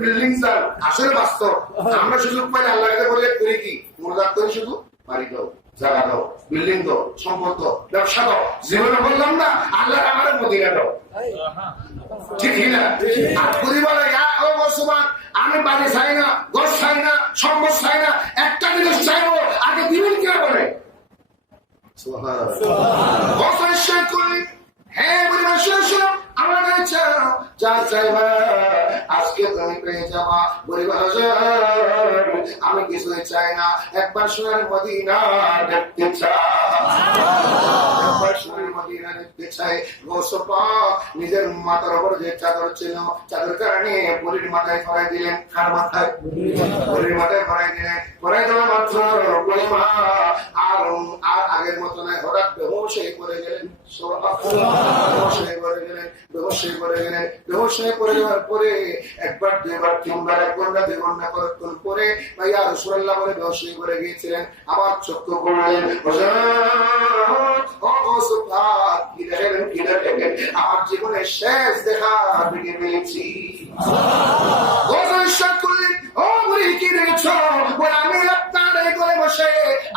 বিল্ডিং স্যার আসলে বাস্তব আমরা সুযোগ পাই আল্লাহ বলে করি কি মোরদার করি শুধু বাড়ি দাও জায়গা দাও বিল্ডিং দাও সম্পদ দাও ব্যবসা দাও জীবনে বললাম না আল্লাহ আমার মদিনা দাও ঠিক না আর পরিবারে আমি বাড়ি চাই না, ঘর চাই না, সম্পদ চাই না, একটা জিনিস চাইবো, আগে দিবেন কিনা বলে। হ্যাঁ আমার যা চাইবা আজকে তুমি পেয়ে যাবা। আমি কিছুই চাই না, একবার সোনার মদিনা দেখতে চাই। নিজের মাথার উপর যে চাদর ছিল, চাদর কারণে বুড়ির মাথায় ফরাই দিলেন। কার মাথায়? বুড়ির মাথায় ফরাই দিলেন। ফরাই দেওয়া মাত্র বুড়িমা আর আগের মতো নয়, হঠাৎ বেহুশ হয়ে পড়ে গেলেন। একবার দুইবার তিনবার, একবার না দুইবার না কয়েকক্ষণ পরে ভাইয়া রাসূলুল্লাহ বলে বেহুশ হয়ে পড়ে গিয়েছিলেন। আবার চক্ষু খুললেন। আমার জীবনের শেষ দেখা দিকে পেয়েছি। আমি আপনার এই ঘরে বসে,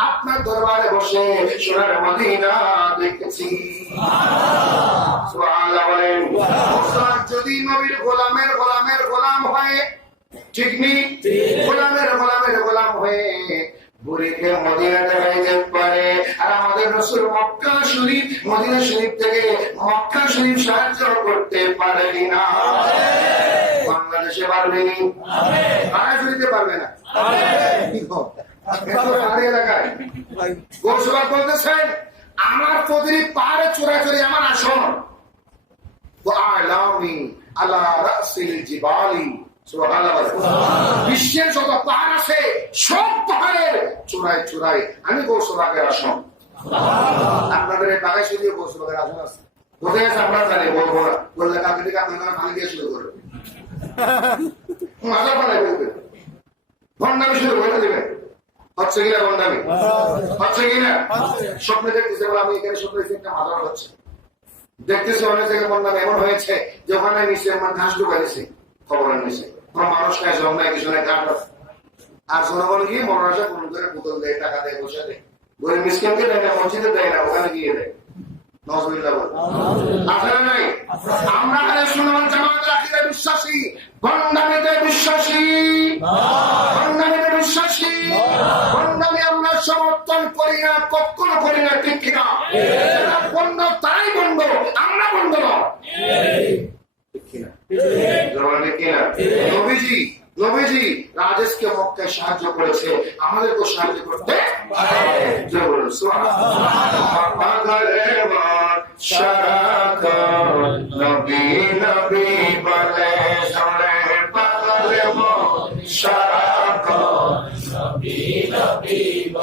আপনার দরবারে বসে সোনার মদিনা দেখেছি। যদি নবীর গোলামের হয়ে, ঠিক নেই, গোলামের গোলাম হয়ে বুড়িকে মদিনা দেখাইতে পারে, আর আমাদের রাসূল মক্কা শরীফ, মদিনা শরীফ থেকে মক্কা শরীফ সাহায্য করতে পারেনি না। বাংলাদেশে পারবেনি, দিতে পারবে না। এলাকায় গোসবা বলতেছেন, আমার প্রতিটি পাড়ে চোরাচুরি আমার আসন। বিশ্বের যত পাহাড় আছে সব পাহাড়ের চূড়ায় চূড়ায় আমি গৌসবাগের আসন। আপনাদের এই বাগায় শুধু গৌসবাগের আসন আছে, কোথায় আছে আমরা জানি, বলবো না। বললে কালকে থেকে আপনারা পানি দিয়ে শুরু করবে, মাজার পালায় বলবে, ভণ্ডামি শুরু করে দেবেন। হচ্ছে কিনা ভণ্ডামি? হচ্ছে কিনা? স্বপ্নে দেখতেছে বলে আমি এখানে স্বপ্নে একটা মাজার হচ্ছে, দেখতেছি অনেক জায়গায় ভণ্ডামি এমন হয়েছে যে ওখানে নিচে আমার ঘাস ঢুকাইছে, খবরের নিচে কোন মানুষ নাই, জল নাই, কিছু নাই, ঘাট আছে। আর জনগণ গিয়ে মনোরাজা পূরণ করে বোতল দেয়, টাকা দেয়, বসে দেয়, গরিব মিসকিনকে দেয় না, মসজিদে দেয় না, ওখানে গিয়ে দেয়। আমরা সুন্নাত জামাতের আকীদায় বিশ্বাসী, ভণ্ডামিতে বিশ্বাসী, ভণ্ডামি আমরা সমর্থন করি না, কখনো করি না, ঠিক কিনা? বন্ধ তাই বন্ধ, আমরা বন্ধ না, ঠিক কিনা? নবীজি রাজেশকে মক্কায় সাহায্য করেছে, আমাদেরকেও সাহায্য করতে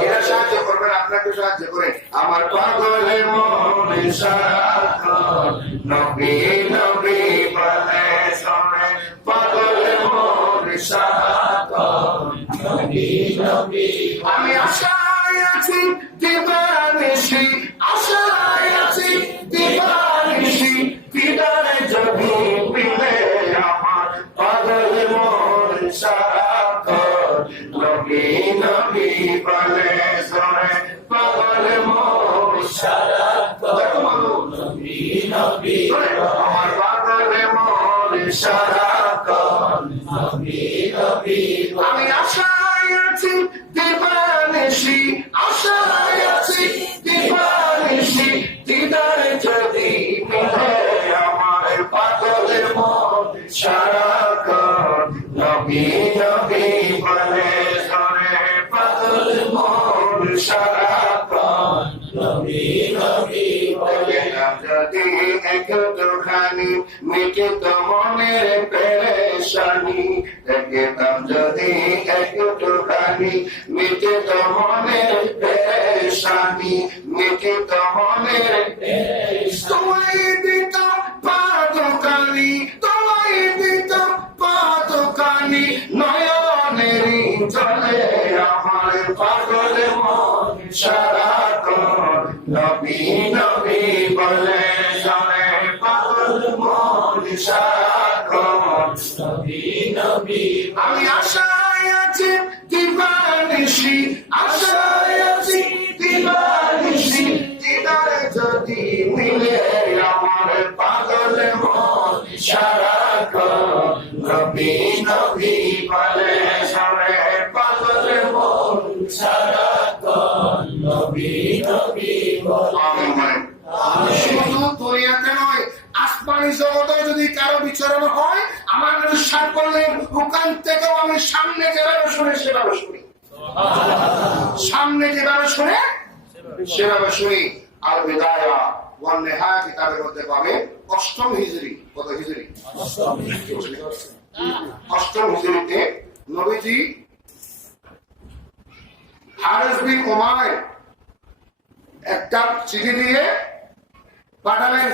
এরা সাহায্য করবেন, আপনাকে সাহায্য করে। আমার পাগলের মন সারাক্ষণ নবী নবী বলে শোনে, পাগলের মন সারাক্ষণ নবী নবী। আমি আশায় আছি দিবানিশি, আশায় আছি দিবানিশি, দিদারে যদি মিলে আমার পাগলের মন সারাক্ষণ নবী নবী বলে শোনে, পাগলের মন সারাক্ষণ নবী নবী। আমার পাগলের মন সারাক্ষণ নবী নবী। আমি আশায় আছি দিবানিশি, আশায় আছি দিবানিশি, দিদারে যদি মিলে আমার পাগলের মন সারাক্ষণ নবী নবী বলে শোনে, পাগলের মন সারাক্ষণ নবী নবী বলে। যদি একটুখানি মিটিত মনের পেরেশানি, দেখতাম যদি একটুখানি মিটিত মনের পেরেশানি, মিটিত মনের তোমায় দিতাম পাদকানি, তোমায় দিতাম পাদকানি, নয়নেরই জলে আমার পাগলের মন সারাক্ষণ নবী নবী বলে শোনে, পাগল মন সারাক্ষণ নবী নবী। আমি আশায় আছি দিবানিশি, আশায় আছি দিবানিশি, দিদারে যদি মিলে আমার পাগলের মন সারাক্ষণ নবী নবী বলে সবে পাগল মন সারাক্ষণ নবী নবী বলে। শুধু দুনিয়াতে নয়, আসমানি জগতে যদি কারো বিচরণ হয়, আমার বিশ্বাস করলেন ওখান থেকেও আমি সামনে যেভাবে শুনে সেভাবে শুনি, সামনে যেভাবে শুনে সেভাবে শুনি। আর বিদায়া ওয়ান নেহায়া কিতাবের মধ্যে পাবে 8ম হিজরি। কত হিজরি? 8ম হিজরিতে নবীজি হারিস বিন উমাইর একটা চিঠি দিয়ে পাঠালেন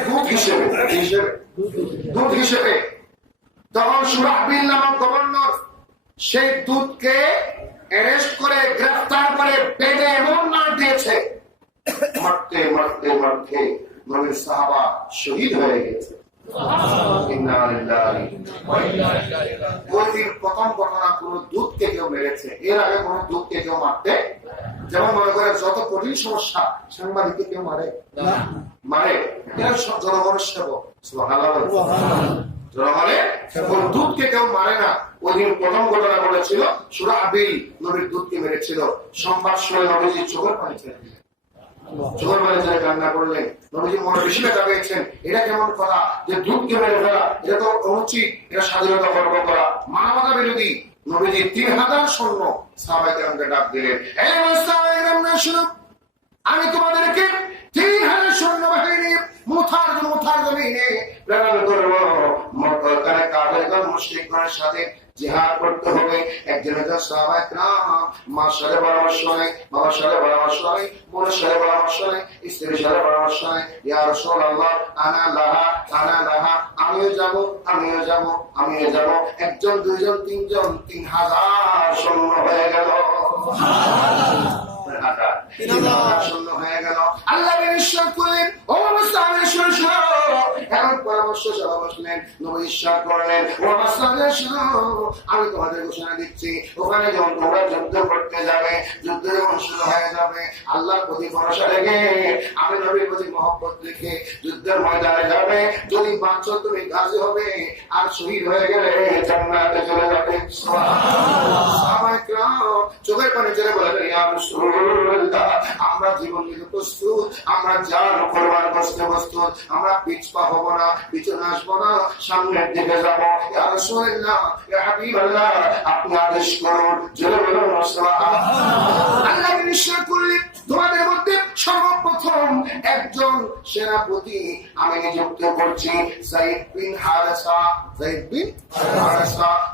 দূত হিসেবে। তখন সুরাহবিল নামক গভর্নর সেই দূতকে অ্যারেস্ট করে গ্রেফতার করে বেঁধে এমন মার দিয়েছে, মারতে মারতে মারতে নবীর সাহাবা শহীদ হয়ে গেছে। ওই দিন প্রথম ঘটনা, কোন দূতকে কেউ মেরেছে, এর আগে কোন দূতকে কেউ মারতে, যেমন মনে করে যত কঠিন সমস্যা সাংবাদিককে কেউ মারে জনগণের সেবক, জনগণের দূতকে কেউ মারে না। ওই দিন প্রথম ঘটনা বলেছিল সুরাহবিল নবীর দূতকে মেরেছিল। সংবাদ শুনে নবীজি চোখের পানি ছেড়ে দিলেন, চোখের পানি ছেড়ে কান্না করলেন। নবীজি মনে বেশি ব্যথা পেয়েছেন। এটা কেমন কথা যে দূতকে মেরে ফেলা, এটা তো অনুচিত, এটা স্বাধীনতা গর্ব করা, মানবতা বিরোধী। নবীজি 3000 সৈন্য সাহাবায়ে কেরামকে ডাক দিলেন, সাহাবায়ে কেরাম শুনো, আমি তোমাদেরকে 3000 সৈন্য বাহিনী মুথার জমিনে প্রেরণ করবো। মক্কার কাফেরগণ মুশরিকগণের সাথে জিহাদ করতে হবে। একজনের সাহাবায়ে কেরাম মার সাথে পরামর্শ নেয়, বাবার সাথে পরামর্শ নেয়, বোনের সাথে পরামর্শ নেয়, স্ত্রীর সাথে পরামর্শ নেয়। ইয়া রাসূলুল্লাহ আনা লাহা, আমিও যাব। একজন, দুইজন, তিনজন, 3000 সৈন্য হয়ে গেল। শূন্য হয়ে গেল। আল্লাহ বিশ্বাস করলেন, ও মুসলমান শুনো, এখন পরামর্শ সভা বসলেন। নবী ঈশ্বর করলেন, ও মুসলমান শুনো, আমি তোমাদের ঘোষণা দিচ্ছি, ওখানে যখন তোমরা যুদ্ধ করতে যাবে, যুদ্ধ যখন শুরু হয়ে যাবে, আল্লাহর প্রতি ভরসা রেখে, আমি নবীর প্রতি মহব্বত রেখে যুদ্ধের ময়দানে যাবে। যদি বাঁচো তুমি গাজী হবে, আর শহীদ হয়ে গেলে জান্নাতে চলে যাবে। সাহাবায়ে কেরাম চোখের পানি ছেড়ে বলেন, ইয়া রাসূলুল্লাহ, আমরা জীবন দিতে প্রস্তুত, আমরা জান কোরবান করতে প্রস্তুত, আমরা পিছপা হব না, পিছনে আসবো না, সামনের দিকে যাবো। ইয়া রাসূলুল্লাহ, ইয়া হাবিবাল্লাহ, আপনি আদেশ করুন। জোরে বলুন সুবহানাল্লাহ। আল্লাহ নিশ্চয় করলেন, তোমাদের মধ্যে সর্বপ্রথম একজন সেনাপতি আমি নিযুক্ত করছি, যায়েদ বিন হারেসা।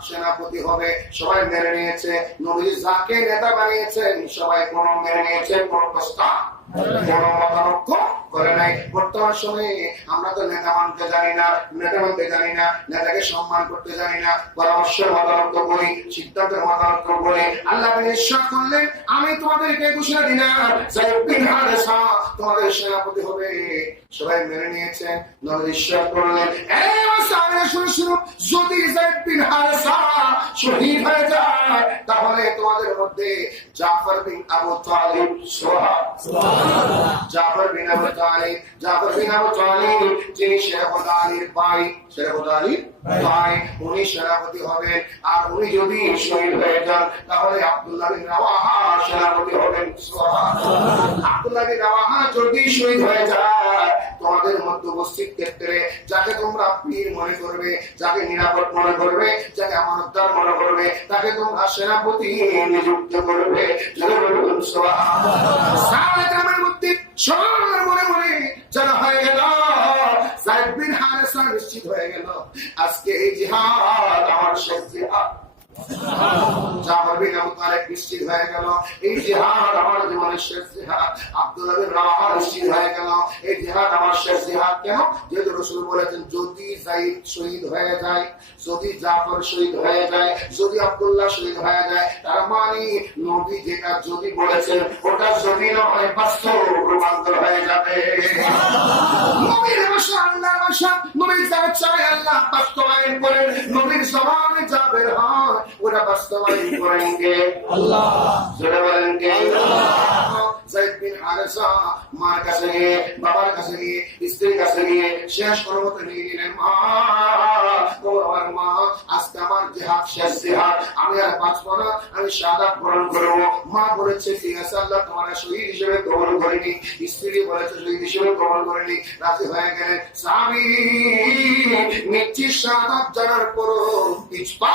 সেনাপতি হবে। সবাই মেনে নিয়েছে। নবী যাকে নেতা বানিয়েছেন সবাই কোন মেনে নিয়েছে, কোন প্রস্তাব, কোন মতানক্য করে নাই। বর্তমান সময়ে আমরা তো নেতা মানতে জানি না, নেতাকে সম্মান করতে জানি না, পরামর্শের মতানক্য করি, সিদ্ধান্তের মতানক্য করি। আল্লাহ নিশ্চয় করলেন, আমি তোমাদেরকে ঘোষণা দিলাম, যায়েদ বিন হারেসা তোমাদের সেনাপতি হবে। সবাই মেনে নিয়েছেন। নবী নিশ্চয় করলেন, যদি যায়েদ বিন হারেসা শহীদ হয়ে যায়, তাহলে তোমাদের মধ্যে জাফর বিন আবু তালিব, জাফর বিন আবু তালিব যিনি শেরহুদ আলীর ভাই, উনি সেনাপতি হবেন। আর উনি যদি শহীদ হয়ে যান, তাহলে আব্দুল্লাহ বিন রাওয়াহা সেনাপতি হবেন। আব্দুল্লাহ বিন রাওয়াহা যদি শহীদ হয়ে যায়, তোমাদের মধ্যে উপস্থিত ক্ষেত্রে যাকে তোমরা পীর মনে করবে, যাকে নিরাপদ মনে করবে, যাকে আমানতদার মনে করবে, তাকে তোমরা সেনাপতি নিযুক্ত করবে। সাহাবায়ে মধ্যে সবার মনে মনে জানা হয়ে গেল, যায়েদ বিন হারেসা নিশ্চিত হয়ে গেল, আজকে এই জিহাদ আমার শেষ জিহাদ। জাফর বিন আবু তালেব নিশ্চিত হয়ে গেল, এই জিহাদ আমার জীবনের শেষ জিহাদ। আব্দুল্লাহ বিন রাওয়াহা নিশ্চিত হয়ে গেল, এই জিহাদ আমার শেষ জিহাদ। কেন? যেহেতু রাসূল বলেছেন, যদি যায়েদ শহীদ হয়ে যায়, যদি জাফর শহীদ হয়ে যায়, যদি আব্দুল্লাহ শহীদ হয়ে যায়, তার মানে নবী যেটা যদি বলেছেন ওটা যদি নয়, বাস্তব রূপান্তর হয়ে যাবে। নবীর ভাষা আল্লাহর ভাষা, নবী যা চায় আল্লাহ বাস্তবায়ন করেন। নবীর জবানে যা বের হয় ওটা বাস্তবায়ন করেন কে? আল্লাহ। জোরে বলেন কে? আল্লাহ। যায়েদ বিন হারেসা মার কাছে গিয়ে, বাবার কাছে গিয়ে, স্ত্রীর কাছে গিয়ে শেষ অনুমতি নিয়ে নিলেন। মা, ও আমার মা, আজকে আমার জিহাদ শেষ জিহাদ, আমি আর বাঁচবো না, আমি শাহাদাত বরণ করবো। মা বলেছে ঠিক আছে, আল্লাহ তোমার শহীদ হিসেবে কবুল করেনি। স্ত্রী বলেছে শহীদ হিসেবে কবুল করেনি। রাজি হয়ে গেলেন। সাহাবী নিশ্চিত শাহাদাত জানার পরও পিছপা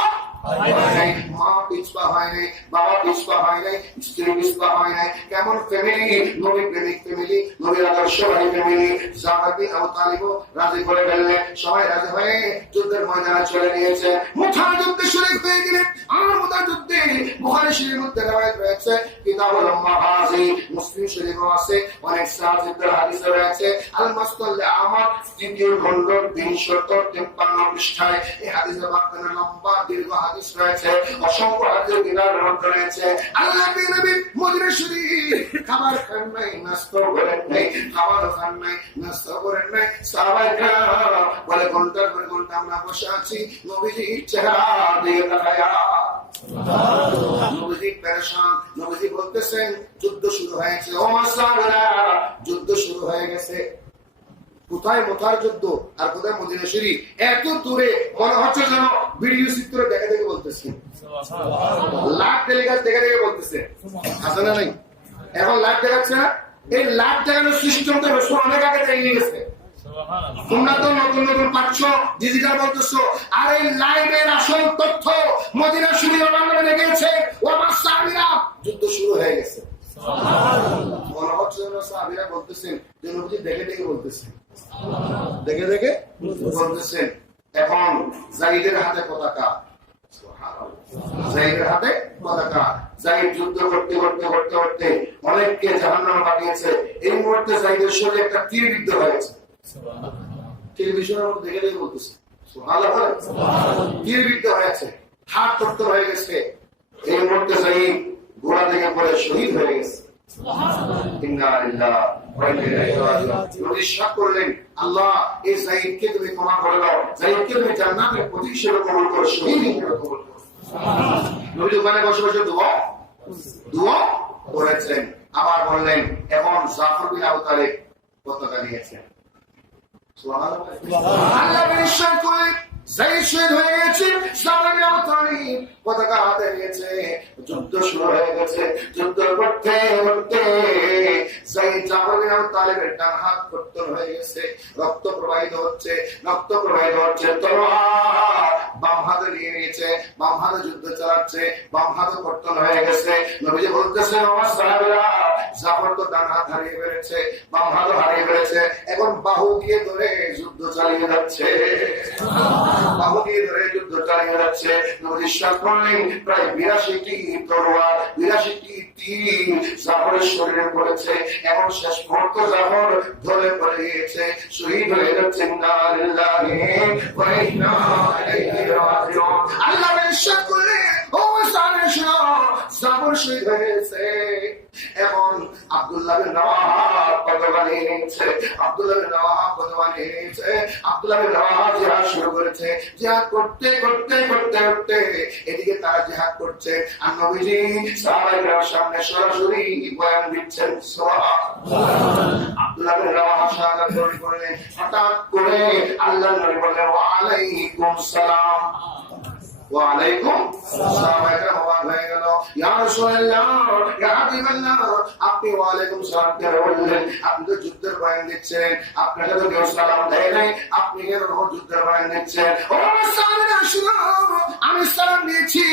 মা পিছপা হয় নাই, বাবা পিছপা হয় নাই, স্ত্রী পিছপা হয় নাই। কেমন ফ্যামিলি? নবী প্রেমিক ফ্যামিলি, নবীর আদর্শবাদী ফ্যামিলি। জাফর বিন আবু তালিবও রাজি করে ফেললেন। সবাই রাজি হয়ে যুদ্ধের ময়দানে চলে গিয়েছে। মুথার যুদ্ধে শরীক হয়ে গেলেন। আর মুথার যুদ্ধে বুখারী শরীফের মধ্যে রওয়ায়াত রয়েছে, কিতাবুল মাগাজি, মুসলিম শরীফেও আছে, অনেক সাহাবীদের হাদিসে রয়েছে। আল মাসতাল আমাদ তৃতীয় খণ্ড 353 পৃষ্ঠায় এই হাদিসের বাক্যের লম্বা দীর্ঘ হাদিস রয়েছে, অসংখ্য হাদিসের কিতাবের মধ্যে রয়েছে। আল্লাহর নবী মদিনা শরীফ খাবার খান নাই, নাস্তা করেন নাই, খাবার খান নাই, নাস্তা করেন নাই। সাহাবায়ে কেরাম বলে ঘন্টার পর ঘন্টা আমরা বসে আছি, নবীজির চেহারা দিয়ে তাকায়া। নবীজি পেরেশান। নবীজি বলতেছেন যুদ্ধ শুরু হয়েছে। ও মাসাহাবারা, যুদ্ধ শুরু হয়ে গেছে। কোথায় মুতার যুদ্ধ আর কোথায় মদিনা শরীফ? এত দূরে, মনে হচ্ছে যেন ভিডিও চিত্র দেখে দেখে বলতেছে, লাভ টেলিকাস্ট দেখে দেখে বলতেছে। আছে না নাই? এখন লাভ দেখাচ্ছে না? এই লাভ দেখানোর সিস্টেমটা রসুল অনেক আগে দেখে গেছে। তোমরা তো নতুন নতুন পাচ্ছ, ডিজিটাল বলতেছো। আর এই লাইভের আসল তথ্য মদিনা শরীফ বাংলা দেখেছে। ও আমার সাহাবীরা, যুদ্ধ শুরু হয়ে গেছে। মনে হচ্ছে যেন সাহাবীরা বলতেছেন যে নবীজি দেখে দেখে বলতেছেন, দেখে দেখে বলতেছেন। এখন যায়েদের হাতে পতাকা, যায়েদের হাতে পতাকা। যায়েদ যুদ্ধ করতে করতে করতে করতে অনেককে জাহান্নামে পাঠিয়েছে। এই মুহূর্তে যায়েদের শরীরে একটা তীর বিদ্ধ হয়েছে। টেলিভিশনের মধ্যে দেখে দেখে বলতেছে, সুবহানাল্লাহ, তীর বিদ্ধ হয়েছে, হাত তরতর হয়ে গেছে। এই মুহূর্তে যায়েদ ঘোড়া থেকে পড়ে শহীদ হয়ে গেছে। করলেন, আল্লাহ এই যায়েদকে তুমি ক্ষমা করে দাও, যায়েদকে তুমি জান্নাতের প্রতীক হিসেবে কবুল করো, শহীদ হিসেবে কবুল করো। নবী ওখানে বসে বসে দোয়া করেছেন। আবার বললেন, এখন জাফর বিন আবু তালিব পতাকা নিয়েছেন। আল্লাহ বিশ্বাস করে যায়েদ শহীদ হয়ে গেছে, জাফর বিন আবু তালিব পতাকা হাতে নিয়েছে। যুদ্ধ শুরু হয়ে গেছে। যুদ্ধ করতে করতে যায়েদ জাফর বিন আবু তালিবের ডান হাত কর্তন হয়ে গেছে, রক্ত প্রবাহিত হচ্ছে, রক্ত প্রবাহিত হচ্ছে। তলোয়ার বাম হাতে নিয়ে নিয়েছে, বাম হাতে যুদ্ধ চালাচ্ছে, বাম হাতে কর্তন হয়ে গেছে। নবীজি বলতেছেন, আমার সাহাবীরা, জাফর তো ডান হাত হারিয়ে ফেলেছে, বাম হাত হারিয়ে ফেলেছে, এখন বাহু দিয়ে ধরে যুদ্ধ চালিয়ে যাচ্ছে, বাহু দিয়ে ধরে যুদ্ধ চালিয়ে যাচ্ছে। নবীজি সাথ করলেন প্রায় 82টি তলোয়ার, 82টি তীর জাফরের শরীরে পড়েছে। এখন শেষ মুহূর্তে জাফর ধরে পড়ে গিয়েছে, শহীদ হয়ে যাচ্ছে। ইন্না লিল্লাহি ওয়া ইন্না ইলাইহি রাজিউন। আল্লাহ বিশ্বাস করলে ও সারে জাফর শহীদ হয়েছে। এখন আব্দুল্লাহ বিন রাওয়াহা পতাকা নিয়ে নিয়েছে, আব্দুল্লাহ বিন রাওয়াহা পতাকা নিয়ে নিয়েছে। আব্দুল্লাহ বিন রাওয়াহা জিহাদ শুরু করেছে। জিহাদ করতে করতে করতে করতে এদিকে তারা জিহাদ করছে, আর নবীজি সাহাবায়ে সামনে সরাসরি বয়ান দিচ্ছেন। আব্দুল্লাহ বিন রাওয়াহা শাহাদাত বরণ করলেন। হঠাৎ করে আল্লাহর নবী বললেন, ওয়া আলাইকুম সালাম। ওয়ালাইকুম সালাম। হয়ে গেল, ইয়া রাসূলুল্লাহ, ইয়া হাবিবাল্লাহ, আপনি ওয়ালাইকুম সালাম করে বললেন? আপনি তো যুদ্ধের বয়ান দিচ্ছেন, আপনাকে তো কেউ সালাম দেয় নাই, আপনি কেন যুদ্ধের বয়ান দিচ্ছেন? ও সাহাবীরা শুনো, আমি সালাম দিয়েছি,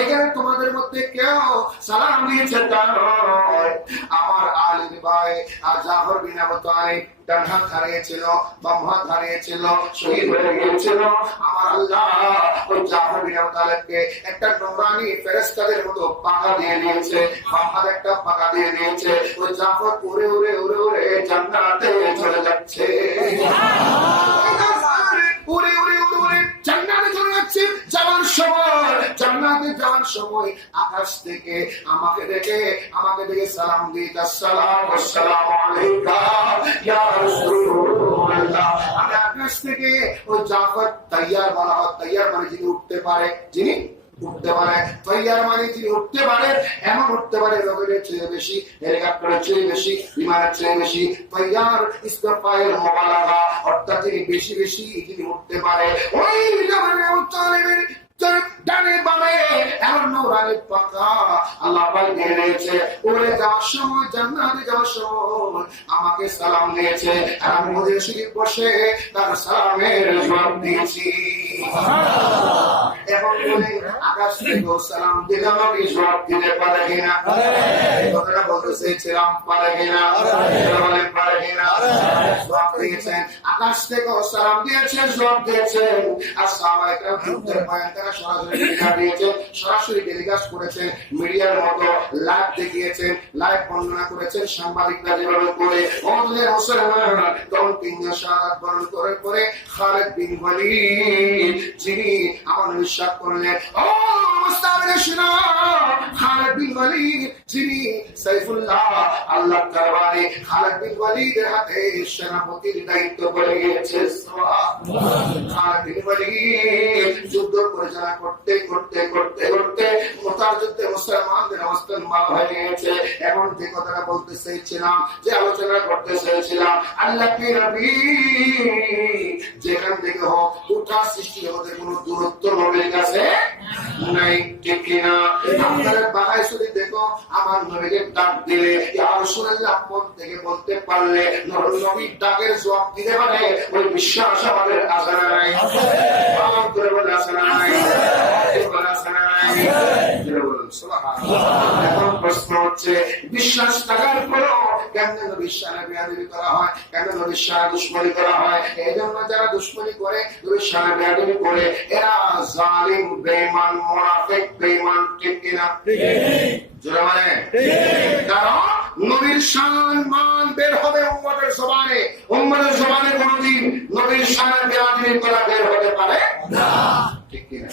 এখানে তোমাদের মধ্যে কেউ সালাম দিয়েছে তা নয়। আমার আলী ভাই আর জাফর বিন আবু তালিব ডান হাত হারিয়েছিল, বাম হাত হারিয়েছিল, শহীদ হয়ে গিয়েছিল। আমার আল্লাহ ওই জাফর বিন আবু তালিবকে একটা নূরানি ফেরেশতাদের মতো পাখা দিয়ে দিয়েছে, বাম হাত একটা পাখা দিয়ে দিয়েছে। ওই জাফর উড়ে উড়ে উড়ে উড়ে জান্নাতে চলে যাচ্ছে, উড়ে উড়ে উড়ে উড়ে জান্নাতে চলে যাচ্ছে। যাওয়ার সময়, জান্নাতে যাওয়ার সময় আকাশ থেকে আমাকে দেখে সালাম দিতে, আসসালামু আলাইকা ইয়া রাসূলুল্লাহ। আমি আকাশ থেকে ওই জাফর তাইয়ার বলা হয়, তাইয়ার মানে যিনি উঠতে পারে, যিনি উঠতে পারে। তৈয়ার মানে তিনি উঠতে পারেন, এমন উঠতে পারে রকেটের চেয়ে বেশি, হেলিকপ্টারের চেয়ে বেশি, বিমানের চেয়ে বেশি। তৈয়ার ইসতিফায়ের মুবালাগা, অর্থাৎ তিনি বেশি বেশি তিনি উঠতে পারে। ওই জামানের ডানে বামে এমন নূরানি পাকা আল্লাহ পাক দিয়ে দিয়েছে। ওরে যাওয়ার সময়, জান্নাতে যাওয়ার সময় আমাকে সালাম দিয়েছে, আর আমি মদিনা শরীফ বসে তার সালামের জবাব দিয়েছি। এখন বলে আকাশ থেকে সালাম দিলাম, আমি জবাব দিতে পারে কিনা? এই কথাটা বলতে চেয়েছিলাম, পারে কিনা? বলেন পারে কিনা? জবাব দিয়েছেন। আকাশ থেকে সালাম দিয়েছেন, জবাব দিয়েছেন। আর সাহাবায়ে কেরাম যুদ্ধের ময়দানে তারা সরাসরি মিডিয়া দিয়েছেন, সরাসরি টেলিকাস্ট করেছেন, মিডিয়ার মতো লাইভ দেখিয়েছেন, লাইভ বর্ণনা করেছেন সাংবাদিকরা যেভাবে করে। ওদের মুসলমান তখন তিনজন শাহাদাত বরণ করে পরে খালিদ বিন ওয়ালিদ যিনি আমার বিশ্বাস করলেন, ও মুস্তামিনের সেনা খালিদ বিন ওয়ালিদ যিনি সাইফুল্লাহ আল্লাহ দরবারে খালিদ বিন ওয়ালিদের হাতে সেনাপতির দায়িত্ব পড়ে গিয়েছে। খালিদ বিন ওয়ালিদ যুদ্ধ পরিচালনা করতে করতে করতে করতে মোতার যুদ্ধে মুসলমানদের অবস্থা ভালো হয়ে গিয়েছে। এখন যে কথাটা বলতে চেয়েছিলাম, যে আলোচনা করতে চেয়েছিলাম, আল্লাহ কি নবী যেখান থেকে হোক উঠা সৃষ্টি হতে কোনো দূরত্ব নবীর কাছে নাই, ঠিক কিনা? আপনারা বাহাই শুধু দেখো, আমার নবীকে ডাক দিলে ইয়া রাসূলুল্লাহ মন থেকে বলতে পারলে নবীর ডাকের জবাব দিতে পারে, ওই বিশ্বাস আমাদের আছে না নাই? আমার করে বলে আছে না নাই? এখন প্রশ্ন হচ্ছে, বিশ্বাস থাকার পরও কেন নবীর শানে বেয়াদবি করা হয়, কেন নবীর শানে দুশমনি করা হয়? এই জন্য যারা দুশমনি করে, নবীর শানে বেয়াদবি করে, এরা জালিম, বেঈমান, মুনাফিক, বেঈমান, ঠিক কিনা? জোরে মানে কারণ নবীর শান মান বের হবে উম্মতের জবানে, উম্মতের জবানে কোনদিন নবীর শানে বেয়াদবি করা বের হতে পারে না, ঠিক কিনা?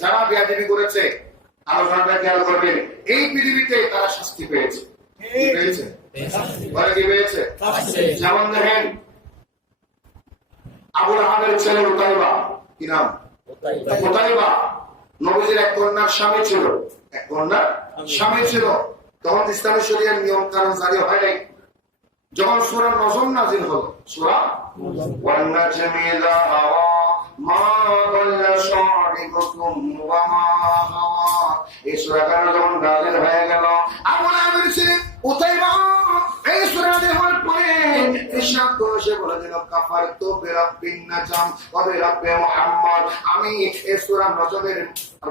যারা বেয়াদবি করেছে আলোচনাটা খেয়াল করবেন, এই পৃথিবীতে তারা শাস্তি পেয়েছে। যেমন দেখেন আবু লাহাবের ছেলে উতাইবা, কি নাম? উতাইবা নবীজির এক কন্যার স্বামী ছিল, এক কন্যার স্বামী ছিল। তখন ইসলামী শরিয়ার নিয়ম কানুন জারি হয় নাই। যখন সূরা নজম নাযিল হলো, সূরা ওয়ান নাজমি ইযা হাওয়া মা দাল্লা শারিকুকুম ওয়া মা হাওয়া, এই সূরাটা যখন নাযিল হয়ে গেল, আবু লাহাবের ছেলে উতাইবা এই সূরা দেওয়ার পরে ইরশাদ করে সে বলে দিল, কাফারতু বিরাব্বিন নাজাম ওয়া বিরাব্বি মুহাম্মদ, আমি এই সূরা নজমের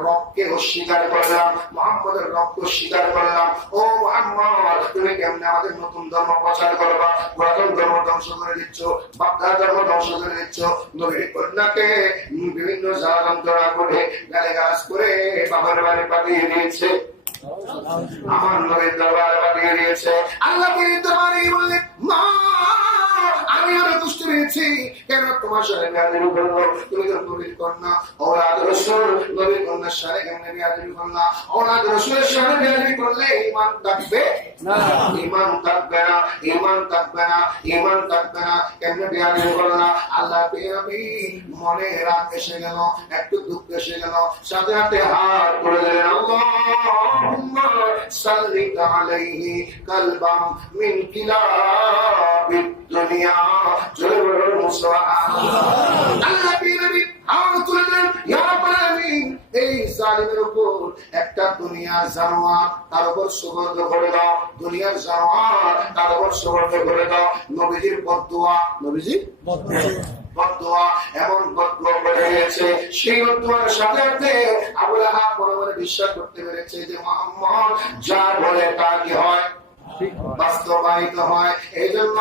রবকে অস্বীকার করলাম, মুহাম্মদের রবকে অস্বীকার করলাম। ও মুহাম্মদ, তুমি কেমনে আমাদের নতুন ধর্ম প্রচার করবা? পুরাতন ধর্ম ধ্বংস করে দিচ্ছ, বাপদার ধর্ম ধ্বংস করে দিচ্ছ, নবীর কন্যাকে বিভিন্ন জ্বালা যন্ত্রণা করে গালিগালাজ করে বাবার বাড়ি পাঠিয়ে দিয়েছে, আমার নবীর দরবারে পাঠিয়ে দিয়েছে। আল্লাহ দরবারে বললেন, মা আমি আরো দুষ্ট হয়েছি, কেন তোমার সাথে বেয়াদবি করলো? তুমি তো নবীর কন্যা, ঔলাদ রাসূল, নবীর কন্যার সাথে কেমনে বেয়াদবি করলা? ঔলাদ রাসূলের সাথে বেয়াদবি করলে ঈমান থাকবে না, ঈমান থাকবে না, ঈমান থাকবে না, ঈমান থাকবে না, কেমনে বেয়াদবি করলা? আল্লাহ নবী মনে রাগ এসে গেল, একটু দুঃখ এসে গেল, সাথে সাথে হাত তুলে দিলেন, আল্লাহুম্মা সাল্লি আলাইহি কালবাম মিন কিলাবিদ দুনিয়া, জোরে বলুন সুবহানাল্লাহ। আল্লাহ নবী হাত তুলে দিলেন, ইয়া রাব্বুল আলামিন, এই জালিমের উপর একটা দুনিয়া জানোয়ার তার উপর সুগন্ধ করে দাও, দুনিয়ার জানোয়ার তার উপর সুগন্ধ করে দাও। নবীজির বদদুয়া, নবীজির বদদুয়া এমন বদদুয়া করে গেছে, সেই বদদুয়ার সাথে সাথে আবু লাহাব মনে মনে বিশ্বাস করতে পেরেছে যে মুহাম্মদ যা বলে তা কি হয়, বাস্তবায়িত হয়। এই জন্য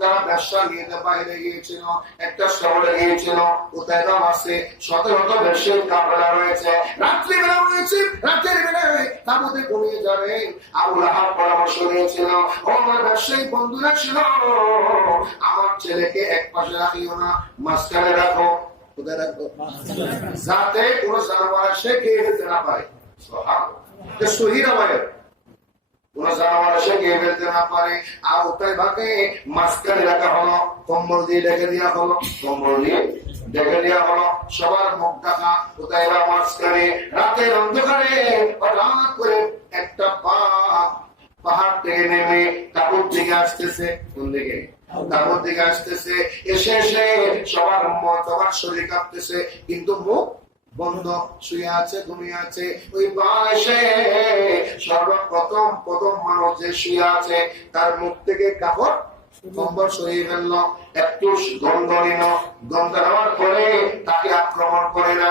তারা ব্যবসা নিয়ে বাইরে গিয়েছিল, একটা শহরে গিয়েছিল, কোথায় দাম আছে, শত শত ব্যবসায়িক কাফেলা রয়েছে, রাত্রিবেলা রয়েছে, রাতের বেলায় তাবুতে ঘুমিয়ে যাবেন। আবু লাহাব পরামর্শ দিয়েছিল, ও আমার ব্যবসায়িক বন্ধুরা ছিল, আমার ছেলেকে এক পাশে রাখিও না, মাঝখানে রাখো। কোথায় রাখবো? যাতে কোন জানোয়ার সে খেয়ে ফেলতে না পারে, সহিহ রাওয়ায়াত, কোন জানোয়ার এসে খেয়ে ফেলতে না পারে। আর উতাইবাকে মাঝখানে রাখা হলো, কম্বল দিয়ে ঢেকে দেওয়া হলো, কম্বল দিয়ে ডেকে দেওয়া হলো, সবার মুখ ঢাকা, কোথায় বা মাঝখানে রাতের অন্ধকারে হঠাৎ করে একটা পাহাড় থেকে নেমে তাঁবুর দিকে আসতেছে। কোন দিকে? তাঁবুর দিকে আসতেছে। এসে এসে সবার শরীর কাঁপতেছে, কিন্তু মুখ বন্ধ, শুয়ে আছে, ঘুমিয়ে আছে। ওই পাশে প্রথম মানুষ যে শুয়ে আছে তার মুখ থেকে কাপড় কম্বল সরিয়ে ফেললো, একটু গন্ধ নিল, গন্ধ নেওয়ার পরে তাকে আক্রমণ করে না,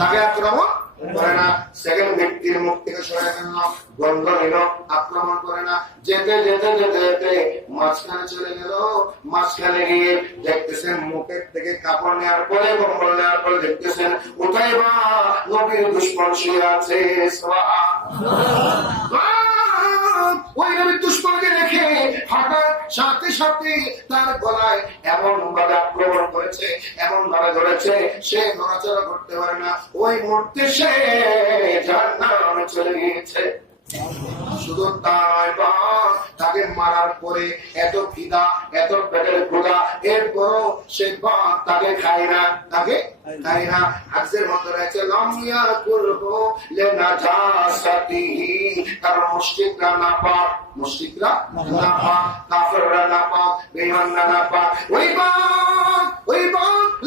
তাকে আক্রমণ করে না। সেকেন্ড ব্যক্তির মুখ থেকে সরে ফেললো, গন্ধ নিল, আক্রমণ করে না। যেতে যেতে যেতে যেতে মাঝখানে চলে গেল। মাঝখানে গিয়ে দেখতেছেন মুখের থেকে কাপড় নেওয়ার পরে, কম্বল নেওয়ার পরে দেখতেছেন কোথায় বা নবীর দুশমন শুয়ে আছে। ওই নবীর দুশমনকে দেখে হঠাৎ সাথে সাথে তার গলায় এমন ভাবে আক্রমণ করেছে, এমন ভাবে ধরেছে, সে নড়াচড়া করতে পারে না। ওই মুহূর্তে সে জাহান্নামে চলে গিয়েছে। শুধু তা নয়, তাকে মারার পরে এত খিদা, এত পেটের ক্ষুধা, এরপরও সে তাকে খায় না, তাকে খায় না। হাদিসের মধ্যে রয়েছে লামিয়া কুরহু লিনাজাসাতিহি, কারণ মুশরিকরা নাপাক, মুশরিকরা নাপাক, কাফেররা নাপাক, বেঈমানরা নাপাক। ওই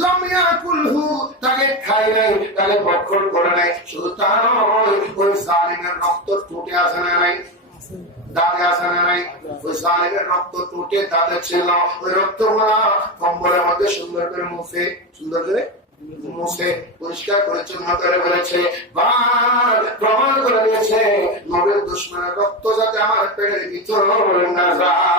লামিয়া কুরহু, তাকে খায় নাই, তাকে ভক্ষণ করে নাই। শুধু তা নয়, ওই জালিমের রক্ত টুটে আসে না নাই, দাঁতে আসে না নাই। ওই জালিমের রক্ত টুটে দাঁতে ছিল। ওই রক্তগুলা কম্বলের মধ্যে সুন্দর করে মুছে, সুন্দর করে মুছে পরিষ্কার পরিচ্ছন্ন করে ফেলেছে। প্রমাণ করে দিয়েছে নবীর দুশমনের রক্ত যাতে আমার পেটের ভিতর না যায়,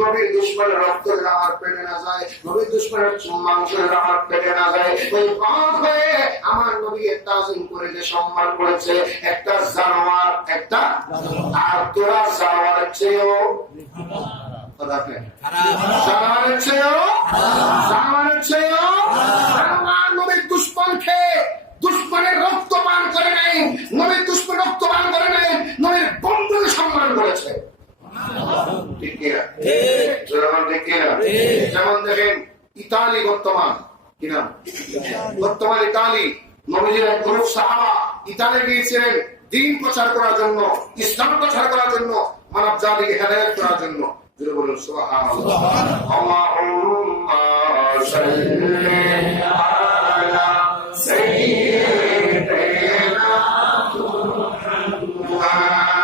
নবীর দুশমনের রক্ত আমার পেটে না যায়, নবীর দুশমনের মাংস আমার পেটে না যায়। ওই পাপ হয়ে আমার নবীকে তাজিম করে যে সম্মান করেছে, একটা জানোয়ার, একটা, আর তোরা জানোয়ারের চেয়েও নবীর দুশমন খেয়ে দুশমনের রক্ত পান করে নাই, নবীর দুশমন রক্ত পান করে নাই, নবীর বন্ধুকে সম্মান করেছে। ঠিক কিনা? যেমন দেখেন ইতালি বর্তমান, কি নাম? বর্তমান ইতালি, নবীজির এক গ্রুপ সাহাবা ইতালি গিয়েছিলেন দ্বীন প্রচার করার জন্য, ইসলাম প্রচার করার জন্য, মানব জাতিকে হেদায়েত করার জন্য। বলুন সুবহানাল্লাহ। আল্লাহুম্মা সাল্লি আলা সাইয়্যিদিনা মুহাম্মাদিন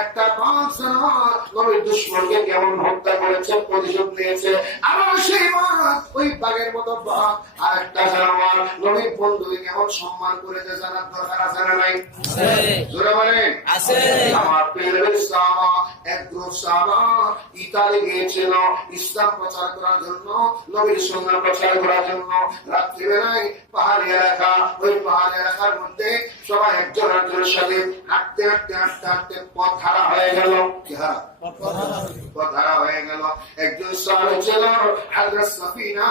একটা নবীর দুশমনকে কেমন হত্যা করেছে, প্রতিশোধ নিয়েছে। আবার সেই ওই বাঘের মতো বাঘ আর একটা জানোয়ার নবীর বন্ধুকে কেমন সম্মান করেছে জানার দরকার আছে না নাই? জোরে বলেন আছে। আমার প্রিয় সাহাবা, এক গ্রুপ সাহাবা ইতালি গিয়েছিল ইসলাম প্রচার করার জন্য, নবীর সুন্নাহ প্রচার করার জন্য। রাত্রিবেলায় পাহাড়ি এলাকা, ওই পাহাড়ি এলাকার মধ্যে সবাই একজন একজনের সাথে হাঁটতে হাঁটতে হাঁটতে হাঁটতে পথ হারা হয়ে গেল। কি হারা? কথা হয়ে গেল। একজন সাহাবী ছিল হযরত সাফিনা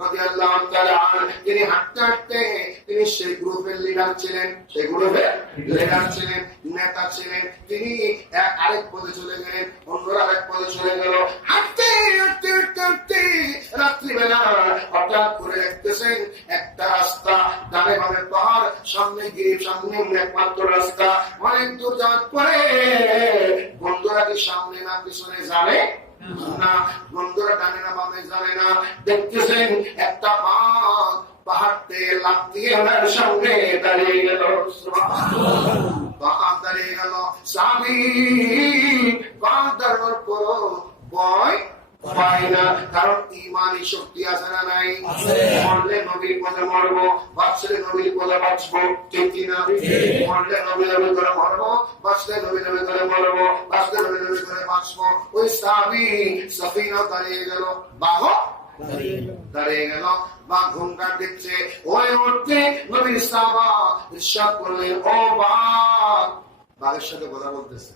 রাদিয়াল্লাহু তাআলা আনহা, তিনি হাঁটতে হাঁটতে তিনি সেই গ্রুপের লিডার ছিলেন, সেই গ্রুপের লিডার ছিলেন, নেতা ছিলেন। তিনি আরেক পদে চলে গেলেন, অন্যরা আরেক পদে চলে গেল। হাঁটতে হাঁটতে হাঁটতে হাঁটতে রাত্রিবেলা হঠাৎ করে দেখতেছেন একটা রাস্তা, ডানে বামে পাহাড়, সামনে গিয়ে সামনে একমাত্র রাস্তা। অনেক দূর যাওয়ার পরে বন্ধুরা কি সামনে না পিছনে জানে না, বন্ধুরা ডানে না বামে জানে না। দেখতেছেন একটা বাঘ পাহাড় থেকে লাফ দিয়ে ওনার সামনে দাঁড়িয়ে গেল। বাঘ দাঁড়িয়ে গেল। স্বামী বাঘ দাঁড়ানোর পর ভয় পায় না, কারণ ইমানি শক্তি আছে না নাই? মরলে নবীর পদে মরবো, বাঁচলে নবীর পদে বাঁচবো, ঠিক কিনা? মরলে নবী নবী করে মরবো, বাঁচলে নবী নবী করে মরবো, বাঁচলে নবী নবী করে বাঁচবো। ওই সাহাবী সাফিনা দাঁড়িয়ে গেল, বাঘও দাঁড়িয়ে গেল। বাঘ ঘুমকার দিচ্ছে, ওই উঠতে নবীর সাহাবা ইরশাদ করলেন, ও বাঘ, বাঘের সাথে কথা বলতেছে,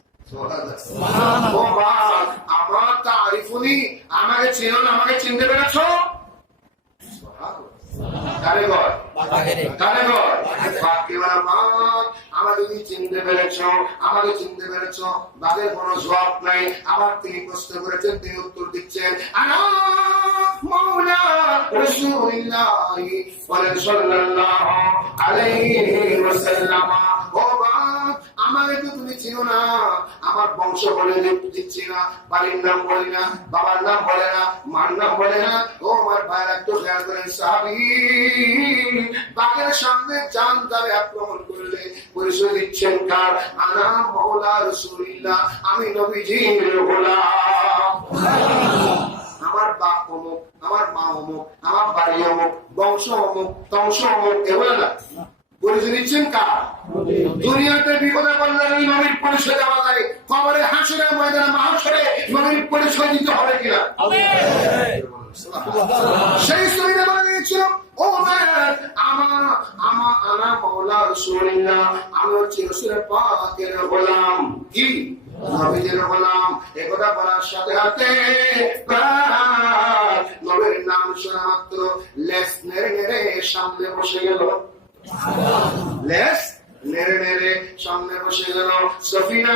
ও বাঘ, আমার তারিফুনি, আমাকে চিনো না, আমাকে চিনতে পেরেছো? আমাকে চিনতে পেরেছ, আমাকে চিনতে পেরেছ। বাঘের কোনো জবাব নাই। আবার তিনি প্রশ্ন করেছেন, তিনি উত্তর দিচ্ছেন, আনা মাওলা রাসূলুল্লাহি সাল্লাল্লাহু আলাইহি ওয়াসাল্লাম। ও বাঘ, আমাকে তো তুমি চিনো না, আমার বংশ বলে দিচ্ছি না, বাড়ির নাম বলি না, বাবার নাম বলে না, মার নাম বলে না। ও আমার ভাইয়ের একটু খেয়াল করেন, সাহাবী বাঘের সামনে জান দাবে আক্রমণ করলে পরিচয় দিচ্ছেন কার? আনা মাওলা রাসূলুল্লাহ, আমি নবীজির গোলাম। আমার বাপ অমুক, আমার মা অমুক, আমার বাড়ি অমুক, বংশ অমুক, তংশ অমুক, এগুলো না। পরিচয় দিচ্ছেন কার? দুনিয়াতে বিপদে পড়লে নবীর পরিচয় দেওয়া যায়, কবরে হাসরে ময়দানে মাহশরে নবীর পরিচয় দিতে হবে কিনা? সেই সুবিধা বলে দিয়েছিল, ও আনা মাওলা রাসূলুল্লাহ, আমি হচ্ছি রাসূলের পাকের গোলাম। কি? নবীজির গোলাম। একথা বলার সাথে সাথে নবীর নাম শোনা মাত্র লেস নেড়ে নেড়ে সামনে বসে গেল, লেস নেড়ে নেড়ে সামনে বসে গেল। সফিনা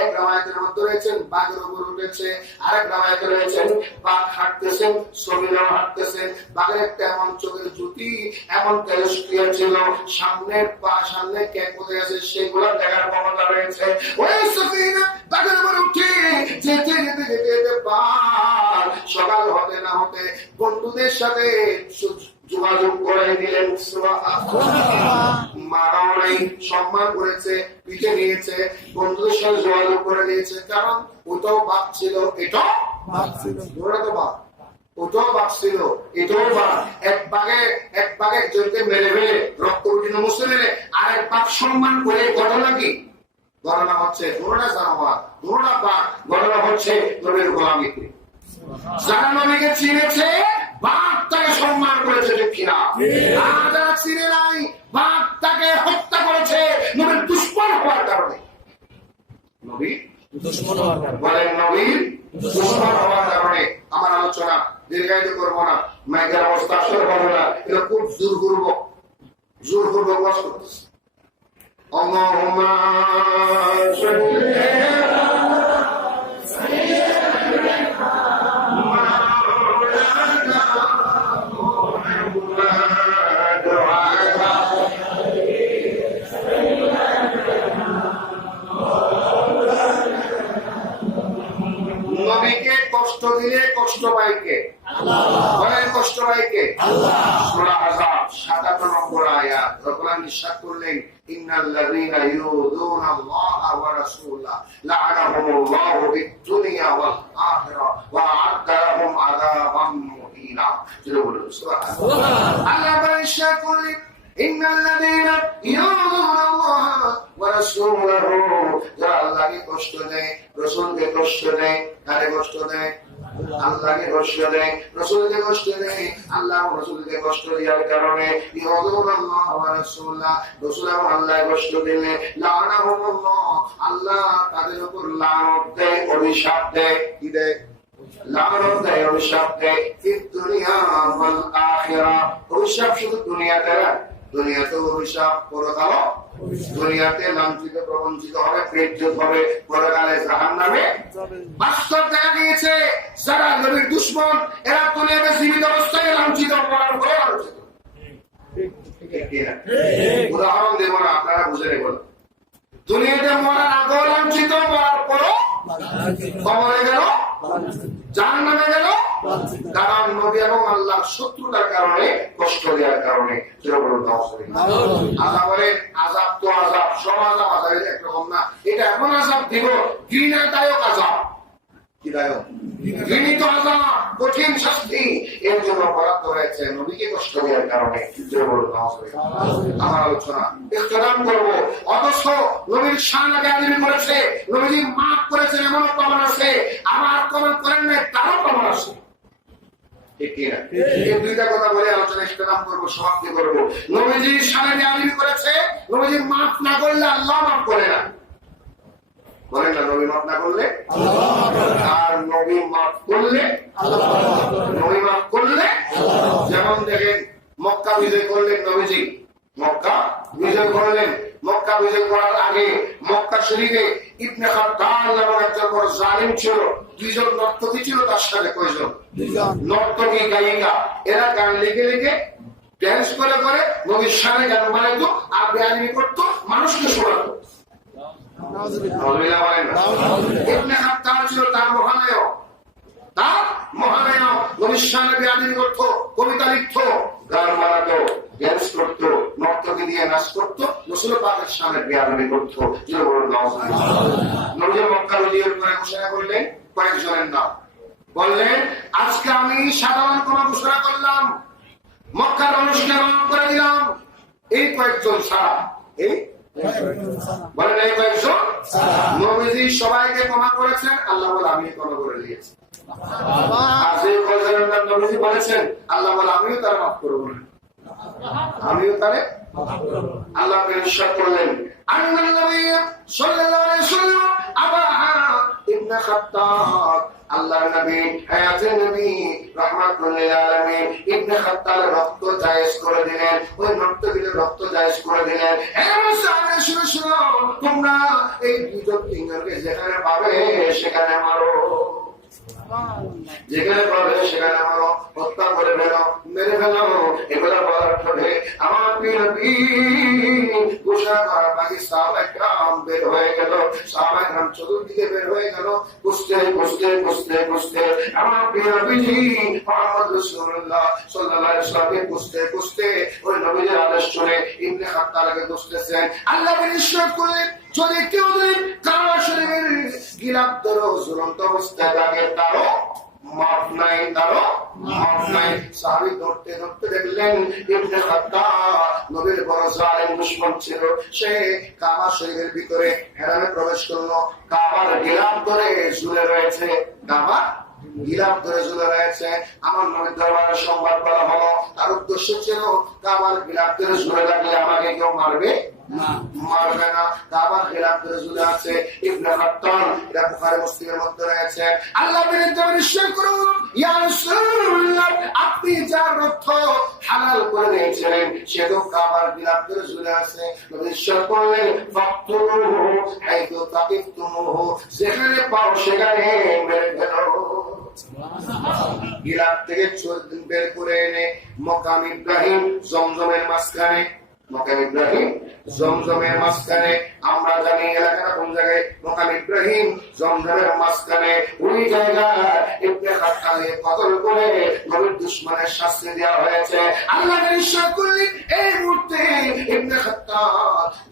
এক রাওয়ায়াতের মধ্যে রয়েছেন বাঘের উপর উঠেছে, আরেক রাওয়ায়াতে রয়েছেন বাঘ হাঁটতেছেন, সফিনাও হাঁটতেছেন। বাঘের একটা এমন চোখের জুতি, এমন তেজস্ক্রিয়া ছিল, সামনের পা সামনে কে কোথায় আছে সেগুলো দেখার ক্ষমতা রয়েছে। ওই সফিনা বাঘের উপর উঠে যেতে যেতে যেতে যেতে বাঘ সকাল হতে না হতে বন্ধুদের সাথে যোগাযোগ করে দিলেন। মারাও নাই, সম্মান করেছে, পিঠে নিয়েছে, বন্ধুদের সাথে যোগাযোগ করে দিয়েছে। কারণ ওটাও বাপ ছিল, এটাও বাপ ছিল, তো বাপ, ওটাও বাপ ছিল, এটাও বাপ। এক বাঘে একজনকে মেরে ফেলে রক্ত উঠিয়ে মুসলে মেরে আরেক বাপ সম্মান করে ঘটনা কি? ঘটনা হচ্ছে পুরোটা জানোয়ার, পুরোটা বাঘ, ঘটনা হচ্ছে নবীর গোলামিতে। যারা নবীকে চিনেছে বাঘ তাকে সম্মান করেছে, ঠিক কিনা? আর যারা চিনে নাই বাঘ তাকে হত্যা করেছে নবীর দুশমন হওয়ার কারণে। নবীর দুশমন হওয়ার কারণে, বলেন নবীর দুশমন হওয়ার কারণে। আমার আলোচনা দীর্ঘায়িত করবো না, মাইকের অবস্থা আসলে হবে না, এটা খুব জোরপূর্বক বাস করতেছে। আল্লাহুম্মা নবীকে কষ্ট দিলে কষ্ট পায় কে? বলেন কষ্ট পায় কে? সূরা আযাব ৭৭ নম্বর আয়াত রব্বুল আলামিন ইরশাদ করলেন, ইন্নাল্লাযীনা ইউযুনা আল্লাহা ওয়া রাসূলাহু লা'আনাহুমুল্লাহু ফিদ-দুনিয়া ওয়াল আখিরাহ ওয়া আ'আদ্দা লাহুম আযাবাম মুহিনা। আল্লাহ ইরশাদ করলেন, ইন্নাল্লাযীনা ইউযুনা আল্লাহা ওয়া রাসূলাহু, যারা আল্লাহকে কষ্ট দেয়, রাসূলকে কষ্ট দেয়, কারে কষ্ট দেয়? আল্লাহকে কষ্ট দেয়, রাসূলকে কষ্ট দেয়, আল্লাহ রাসূলকে কষ্ট দেওয়ার কারণে ইউযুল্লাহ ওয়া রাসূলুল্লাহ, রাসূল এবং আল্লাহ কষ্ট দিলে লানাহুমুল্লাহ, আল্লাহ তাদের উপর লানত দেয়, অভিশাপ দেয়। কি দেয়? লানত দেয়, অভিশাপ দেয়। ফিদ দুনিয়া ওয়াল আখিরা, অভিশাপ শুধু দুনিয়াতে না, দুনিয়াতেও অভিশাপ, পরকালও। দুনিয়াতে লাঞ্ছিত প্রবঞ্চিত হবে, বেইজ্জত হবে, পরকালে জাহান্নামে। বাস্তব দেখা গিয়েছে যারা নবীর দুশমন, এরা দুনিয়াতে জীবিত অবস্থায় লাঞ্ছিত, মরার পরে লাঞ্ছিত। উদাহরণ দেব না, আপনারা বুঝে নেবেন। দুনিয়াতে মরার আগেও লাঞ্ছিত, মরার পরও কবরে গেল, জাহান্নামে গেল, কারণ নবী এবং আল্লাহর শত্রুতার কারণে, কষ্ট দেওয়ার কারণে। আযাবের আযাব তো আযাব, সব আযাব আযাবের একরকম না। এটা এমন আযাব দিব, ঘৃণাদায়ক আযাব। কি দায়ক? ঘৃণিত আযাব, কঠিন শাস্তি। এর জন্য বরাদ্দ রয়েছে নবীকে কষ্ট দেওয়ার কারণে। আমার আলোচনা ইখতিরাম করব, অথচ নবীর শান গায়বী করেছে, নবীজি মাফ করেছেন এমন প্রমাণ আছে, আমার প্রমাণ করেন নাই তারও প্রমাণ আছে। ঠিক কি না? এই দুইটা কথা বলে আলোচনা ইখতিরাম করব, সমাপ্তি করব। নবীজি শান গায়বী করেছে, নবীজি মাফ না করলে আল্লাহ মাফ করে না। বলেন না, নবী মাফ না করলে আল্লাহ মাফ করে না, আর নবী মাফ করলে আল্লাহ মাফ করে না। নবী মাফ করলে, যেমন দেখেন মক্কা বিজয় করলেন নবীজি, মক্কা বিজয় করলেন। মক্কা বিজয় করার আগে মক্কা শরীফে ইবনে খাত্তাব নামক একজন বড় জালিম ছিল, দুইজন নর্তকী ছিল তার সাথে। কয়জন? নর্তকী, গায়িকা। এরা গান লিখে লিখে, ড্যান্স করে করে নবীর সামনে গান বানাইতো আর বেয়াদবি করতো, মানুষকে শোনাতো। ইবনে খাত্তাব ছিল তার মহানায়ক, তার মহানায়ক। নবীর সামনে বেয়াদবি করতো, কবিতা লিখতো, গান বানাতো, ড্যান্স করতো, নর্তকী দিয়ে নাচ করতো, রাসূল পাকের সামনে বেয়াদবি করতো। নবী মক্কা বিজয়ের পরে ঘোষণা করলেন কয়েকজনের নাম। বললেন, আজকে আমি সাধারণ কোন ঘোষণা করলাম, মক্কার অনুষ্ঠান করে দিলাম, এই কয়েকজন ছাড়া। এই বলেন, এই কয়েকজন। নবীজি সবাইকে ক্ষমা করেছেন, আল্লাহ বলে আমি ক্ষমা করে দিয়েছি। আর যে কয়েকজনের নাম নবীজি বলেছেন, আল্লাহ বলে আমিও তার মাফ করবো না, আমিও তারে। আল্লাহ ইরশাদ করলেন, আন্নান নবী সাল্লাল্লাহু আলাইহি ওয়াসাল্লাম আবাহা ইবনে খাত্তাব, আল্লাহর নবী, হায়াতের নবী, রাহমাতুল লিল আলামিন ইবনে খাত্তাবের রক্ত জায়েজ করে দিলেন, ওই নর্তকীদের রক্ত জায়েজ করে দিলেন। হে মুসলমান, শুনো শুনো, তোমরা এই দুটো তিনজনকে যেখানে পাবে সেখানে মারো, যেখানে পাবে সেখানে মারো, হত্যা করে ফেলো, মেরে ফেলো। এগুলা বলার পরে আমার নবী ঘোষণা করার আগে সাহাবায়ে কেরাম বের হয়ে গেল, সাহাবায়ে কেরাম চতুর্দিকে বের হয়ে গেল, বুঝতে বুঝতে বুঝতে বুঝতে আমার নবীজি মুহাম্মদ রাসূলুল্লাহ সাল্লাল্লাহু আলাইহি ওয়াসাল্লাম বুঝতে বুঝতে ওই নবীর আদেশ শুনে ইবনে খাত্তাবকে বুঝতেছেন। আল্লাহ ইরশাদ করলেন, যদি কেউ কাবা শরীফের গিলাফ ধরো ঝুলন্ত অবস্থায় থাকে, তারও মাফ নাই, তারও মাফ নাই। সাহাবী ধরতে ধরতে দেখলেন ইবনে খাত্তাব নবীর বড় জালিম দুশমন ছিল, সে কাবা শরীফের ভিতরে হেরামে প্রবেশ করলো, কাবার গিলাফ ধরে ঝুলে রয়েছে, কাবার গিলাফ ধরে ঝুলে রয়েছে। আমার নবীর দরবারে সংবাদ বলা হলো, তার উদ্দেশ্য ছিল কাবার গিলাফ ধরে ঝুলে থাকলে আমাকে কেউ মারবে না, মারবে না। কাবার গিলাফ ধরে ঝুলে আছে ইবনে খাত্তাব, এটা বুখারী মুসলিমের মধ্যে রয়েছে। আল্লাহ বিরুদ্ধে নিশ্চয় করুন, ইয়া রাসূলুল্লাহ, আপনি যার রক্ত হালাল করে দিয়েছিলেন সে তো কাবার গিলাফ ধরে ঝুলে আছে। নিশ্চয় করলেন, ফাকতুলুহু হাইতু তাকিফতুমুহু, যেখানে পাও সেখানে মেরে ফেলো। গিলাফ থেকে বের করে এনে মকাম ইব্রাহিম জমজমের মাঝখানে, মকাম ইব্রাহিম জমজমের মাঝখানে, আমরা জানি এলাকাটা কোন জায়গায়, মকাম ইব্রাহিম জমজমের মাঝখানে, ওই জায়গায় ইবনে খাত্তাবকে কতল করে নবীর দুশমনের শাস্তি দেওয়া হয়েছে। আল্লাহ ইরশাদ করলেন, এই মুহূর্তে ইবনে খাত্তাব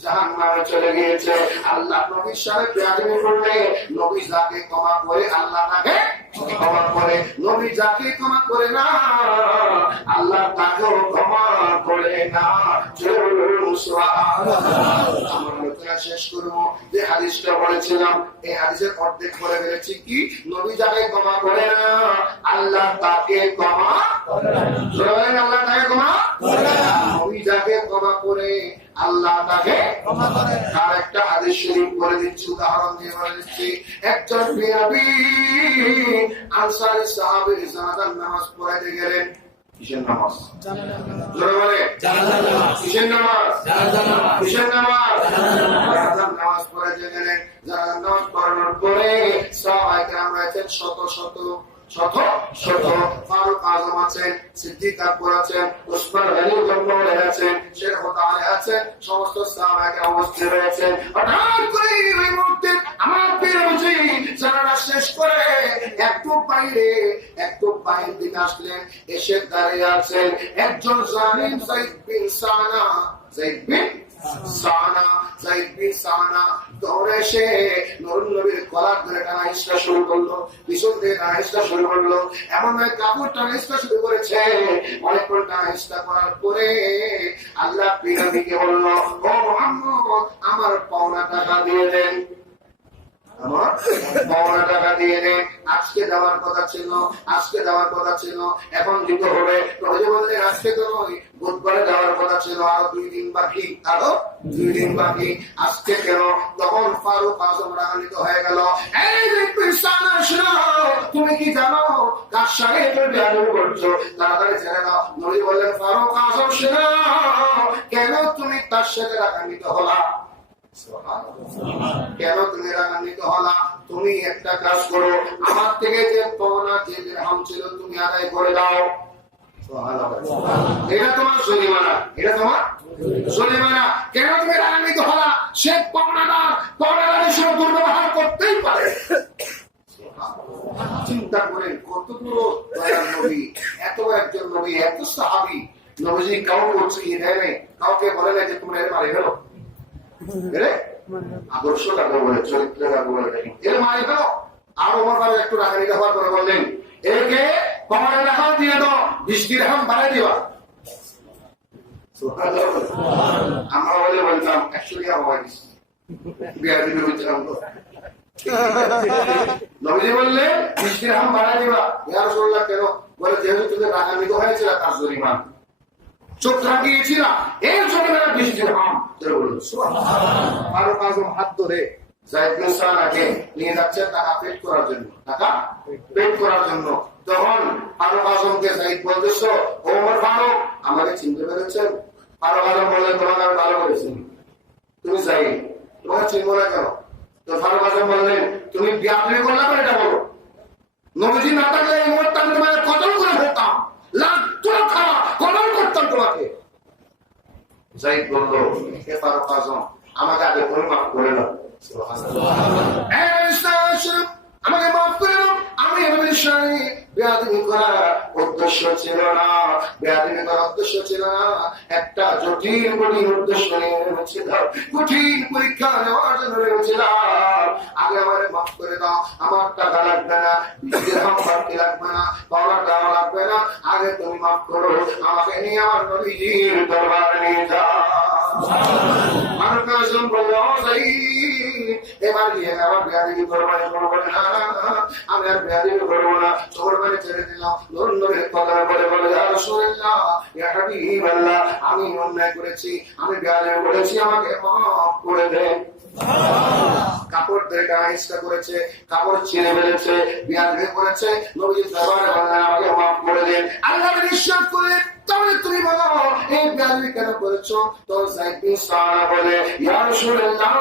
জাহান্নামে চলে গিয়েছে। আল্লাহ নবীর সাথে বেয়াদবি করলে নবী যাকে ক্ষমা করে আল্লাহ তাকে ক্ষমা করে, নবী যাকে ক্ষমা করে না আল্লাহ তাকেও ক্ষমা করে না। আমার হাদিসটা শেষ করব। যে হাদিসটা বলেছিলাম এই হাদিসের অর্ধেক বলে ফেলেছি। কি? নবী যাকে ক্ষমা করে না আল্লাহ তাকে ক্ষমা করে না। আল্লাহ তাকে ক্ষমা করে না। নবী যাকে ক্ষমা করে আল্লাহ তাকে ক্ষমা করে। তার একটা হাদিস শরীফ বলে দিচ্ছি, উদাহরণ দিয়ে বলে দিচ্ছি। একজন নবী আনসারী সাহাবী জানাজার নামাজ পড়াইতে গেলেন। কিসের নামাজ? জোরে বলে। জানাজার নামাজ। কিসের নামাজ? জানাজার নামাজ। কিসের নামাজ? জানাজার নামাজ পড়াইতে গেলেন। জানাজার নামাজ পড়ানোর পরে সাহাবায়ে কেরাম আছেন শত শত ফারুক আযম আছেন, সিদ্দিক আকবর আছেন, উসমান গনি গম্বর আছেন, শেখ ওতালে আছেন, সমস্ত সাহাবায়ে কেরাম উপস্থিত রয়েছেন। হঠাৎ করে ওই মুহূর্তে আমার পীরজি জানাজা শেষ করে একটু বাইরে দিকে আসলেন। এসে দাঁড়িয়ে আছেন একজন জালিম যায়েদ বিন সানা দৌড়ে এসে নবীর কলার ধরে টানা হিসা শুরু করলো, পিছন দিয়ে টানা হিসা শুরু করলো। এমন এক কাপড় টানা হিসা শুরু করেছে। অনেকক্ষণ টানা হিসা করার পরে আল্লাহ নবীকে বলল, ও মুহাম্মদ আমার পাওনা টাকা দিয়ে দেন, আমার পাওনা টাকা দিয়ে দেন। আজকে দেওয়ার কথা ছিল, এখন দিতে হবে। নবী বললেন আজকে তো নয়, বুধবারে দেওয়ার কথা ছিল, আরো 2 দিন বাকি, আজকে কেন? তখন ফারুক আযম রাগান্বিত হয়ে গেল। এই বিশানা শোনো, তুমি কি জানো কার সাথে তুমি বিয়াদবি করছো? তাড়াতাড়ি ছেড়ে দাও। নবী বললেন ফারুক আযম শোনো, কেন তুমি তার সাথে রাগান্বিত হলা? কেন তুমি রাগান্বিত হলা? তুমি একটা কাজ করো, আমার থেকে যে পাওনা যে দিরহাম ছিল তুমি আদায় করে দাও। এটা তোমার জরিমানা, কেন তুমি রাগান্বিত হলা? সে পাওনাদার হিসেবে দুর্ব্যবহার করতেই পারে। চিন্তা করেন কত বড় দয়ার নবী, এত একজন নবী, এত সাহাবী। নবীজি কাউকে উৎসাহ দেয় নাই, কাউকে বলে নাই যে তোমরা এর মারি ফেলো, আদর্শ কাকে বলে, চরিত্র কাকে বলে, এর মারি ফেলো। আর ওমর ফারুক একটু রাগান্বিত হওয়ার পরে বললেন, একে 15 টাকা দিয়ে দাও, 20 দিরহাম বাড়াই দিবা। আমরা বলে বলতাম 100 টাকা বাড়াই দিচ্ছি, বিয়াদবি করছিলাম তো। নবীজি বললেন 20 দিরহাম বাড়াই দিবা। ইয়া রাসূলুল্লাহ কেন? বলে যেহেতু তুমি রাগান্বিত হয়েছিল তার জরিমানা, চোখ রাগিয়েছিল, এর জন্য 20 দিরহাম। ফারুক আযম হাত ধরে যায়েদ বিন সানাকে নিয়ে যাচ্ছে টাকা পেড করার জন্য। তখন ফারুক আযমকে যায়েদ বলতেছ, ওমর ফারুক আমাকে চিনতে পেরেছেন? ফারুক আযম বললেন তোমাকে আমি ভালো করেছি, তুমি যায়েদ, তোমাকে চিনবো না কেন? তো ফারুক আযম বললেন তুমি বিয়াদবি করলে এটা বলো, নবীজি না থাকলে এই মুহূর্তে আমি তোমাকে কতল করে ফেলতাম, কতল করতাম তোমাকে। যায়েদ বলল, হে ফারুক আযম আমাকে আগে করে মাফ করে দাও, আমাকে মাফ করে দাও। আমি বেয়াদবি করার উদ্দেশ্য ছিল না, একটা জটিল কঠিন উদ্দেশ্য নিয়ে নেমেছিলাম, কঠিন পরীক্ষা নেওয়ার জন্য নেমেছিলাম। আগে আমারে মাফ করে দাও, আমার টাকা লাগবে না, দিরহাম বাড়তি লাগবে না, পাওনা টাকা লাগবে না, আগে তুমি মাফ করো, আমাকে নিয়ে আমার নবীজির দরবারে নিয়ে যাও। ফারুক আযম বলল, এবার গিয়ে আমার বেয়াদবি করবো না, আমি আর বেয়াদবি করবো না, চোরবারে ছেড়ে দিলাম। নবীর কথা বলে ইয়া রাসূলুল্লাহ, ইয়া হাবিবাল্লাহ, আমি অন্যায় করেছি, আমি বেয়াদবি করেছি, আমাকে মাফ করে দেন। কাপড় ধরে টানা করেছে, কাপড় ছিঁড়ে ফেলেছে, বেয়াদবি করেছে, নবীর দরবারে বললেন আমাকে মাফ করে দেন। আল্লাহ নিশ্চয় করে তাহলে তুমি বলো এই বেয়াদবি কেন করেছো? তো যায়েদ বিন সানা বলে, ইয়া রাসূলুল্লাহ,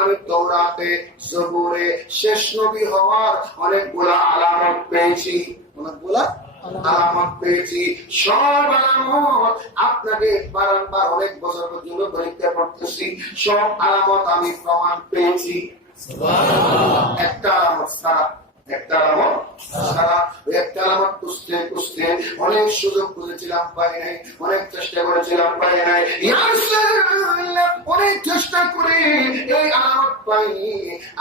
আমি তাওরাতে জবুরে শেষ নবী হওয়ার অনেকগুলা আলামত পেয়েছি, সব আলামত আপনাকে বারবার অনেক বছর পর্যন্ত পরীক্ষা করতেছি, সব আলামত আমি প্রমাণ পেয়েছি। একটা আলামত ছাড়া একটা আলামত ছাড়া। ওই একটা আলামত খুঁজতে খুঁজতে অনেক সুযোগ খুঁজেছিলাম, পাই নাই। অনেক চেষ্টা করেছিলাম, পাই নাই। ইয়া রাসূলুল্লাহ, অনেক চেষ্টা করে এই আলামত পাইনি।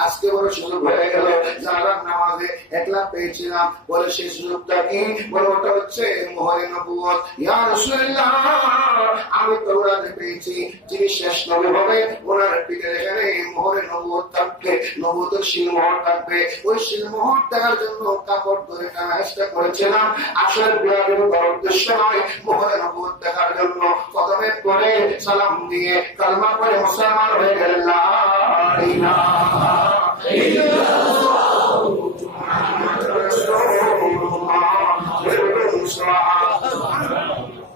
আজকে বড় সুযোগ হয়ে গেল। জানার নামাজে একলা পেয়েছিলাম, বলে সেই সুযোগটা কি? বলে ওটা হচ্ছে মোহরে নবুয়ত। ইয়া রাসূলুল্লাহ, আমি তাওরাতে পেয়েছি যিনি শেষ নবী হবে ওনার পিঠের এখানে মোহরে নবুয়ত থাকবে, নবুয়তের শিলমোহর থাকবে। ওই শিলমোহর দেখার জন্য কাপড় ধরে টানা চেষ্টা করেছিলাম। আসলে বিরাটের বড় উদ্দেশ্য নয়, মোহরে নবুয়ত দেখার জন্য কদমে পড়ে সালাম দিয়ে কালমা পড়ে মুসলমান হয়ে গেলেন। লা ইলাহা ইল্লাল্লাহ মুহাম্মাদুর রাসূলুল্লাহ।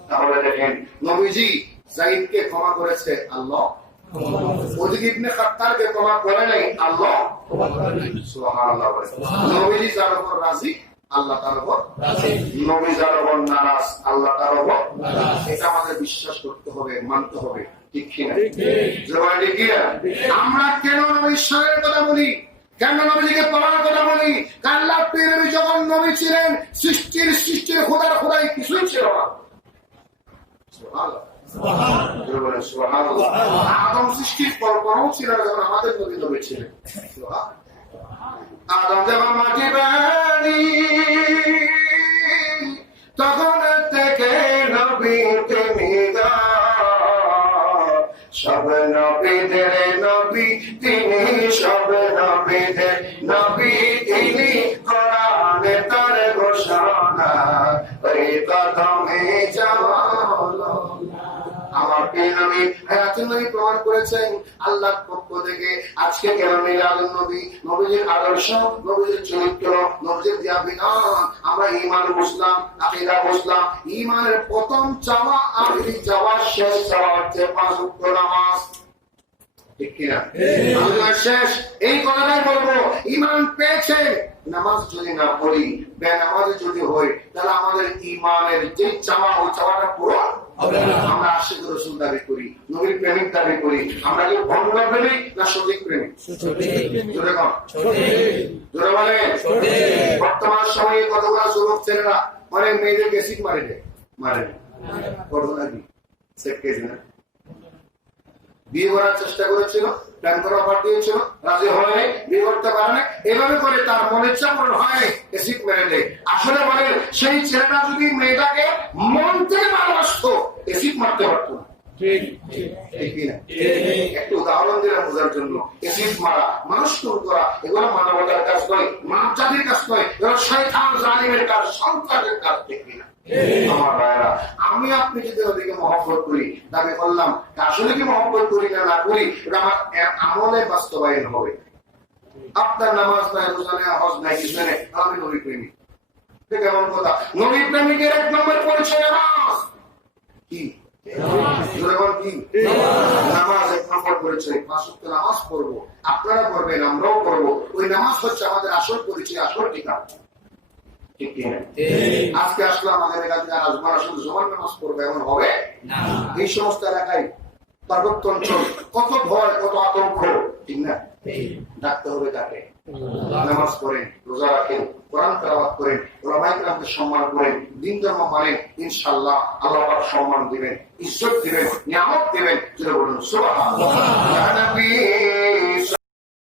তাহলে দেখেন, নবীজি যায়েদকে ক্ষমা করেছে আল্লাহ, ওদিকে ইবনে খাত্তাবকে ক্ষমা করে নাই আল্লাহ। সুবহানাল্লাহ। নবীজি যার উপর রাজি, আল্লাহ তার উপর রাজি। নবী যার উপর নারাজ, আল্লাহ তার উপর নারাজ। এটা আমাদের বিশ্বাস করতে হবে, মানতে হবে, ঠিক কি না? ঠিক কি না? আমরা কেন ঈশ্বরের কথা বলি, কেন নবীজিকে পাওয়ার কথা বলি? আল্লাহ নবী যখন নবী ছিলেন, সৃষ্টির খোদার খোদাই কিছুই ছিল না। সুবহানাল্লাহ। আদম সৃষ্টির পরও ছিল যখন আমাদের নবী নবী ছিলেন। আদম যখন মাটি বাড়ি, তখন থেকে নবী তিনি সব নবীদের নবী তিনি, সব নবীদের নবী তিনি। কোরআনে তার ঘোষণা, ওই কদমে যাওয়া। আমার প্রিয় নবী হায়াতুন নবী প্রমাণ করেছেন আল্লাহর পক্ষ থেকে। আজকে কেন মিলাদুন নবী, নবীর আদর্শ, নবীর চরিত্র, নবীর দেয়া বিধান আমরা ঈমান বুঝলাম, আকীদা বুঝলাম। ঈমানের প্রথম চাওয়া, আখেরি চাওয়া, শেষ চাওয়া হচ্ছে 5 ওয়াক্ত নামাজ, ঠিক কি না? আল্লাহ শেষ এই কথাটাই বলবো, ঈমান পেয়েছে, নামাজ যদি না পড়ি, বেনামাজি যদি হই, তাহলে আমাদের ঈমানের যে চাওয়া, ওই চাওয়াটা পূরণ হবে না। আমরা আশিক রাসূল দাবি করি, নবীর প্রেমিক দাবি করি, আমরা কি ভণ্ড প্রেমিক না সঠিক প্রেমিক? জোরে কম, জোরে বলেন। বর্তমান সময়ে কতগুলো যুবক ছেলেরা অনেক মেয়েদেরকে সিক মারে দেয়, মারে ঘটনা কি সেট কেস না? বিয়ে করার চেষ্টা করেছিল, প্ল্যান করা অফার দিয়েছিল, রাজি হয়, বিয়ে করতে পারে না, এভাবে করে তার মনের ইচ্ছা মনে হয় এসিড মেরে দেয়। আসলে বলে সেই ছেলেটা যদি মেয়েটাকে মন থেকে ভালোবাসতো, এসিড মারতে পারতো না। একটু উদাহরণ দিলাম বোঝার জন্য। এসিড মারা, মানুষ খুন করা, এগুলো মানবতার কাজ নয়, মানব জাতির কাজ নয়, এগুলো শয়তান জালিমের কাজ, সন্ত্রাসের কাজ, ঠিক কিনা? আমার ভাইরা, আমি আপনি যদি নবীকে মহব্বত করি, দাবি করলাম, আসলে কি মহব্বত করি না না করি, এটা আমার আমলে বাস্তবায়ন হবে। আপনার নামাজ নাই, রোজা নাই, হজ নাই, কিছু নেই, আমি নবী প্রেমিক। কেমন কথা? নবী প্রেমিকের 1 নম্বর পরিচয় নামাজ। কি নামাজ 1 নম্বর পরিচয়। 5 ওয়াক্ত নামাজ পড়বো, আপনারা পড়বেন, আমরাও পড়বো। ওই নামাজ হচ্ছে আমাদের আসল পরিচয়, আসল ঠিকানা। আজকে আসলে আমাদের এলাকায় আসবার আসলে জমান নামাজ পড়বে এমন হবে না। এই সমস্ত এলাকায় পার্বত্য অঞ্চল কত ভয়, কত আতঙ্ক, ঠিক না? ডাকতে হবে তাকে, নামাজ পড়েন, রোজা রাখেন, কোরআন তেলাওয়াত করেন, উলামায়ে কেরামকে সম্মান করেন, দ্বীন ধর্ম মানেন, ইনশাআল্লাহ আল্লাহ পাক সম্মান দিবেন, ইজ্জত দিবেন, নিয়ামত দিবেন। যেটা বলুন সুবহানাল্লাহ।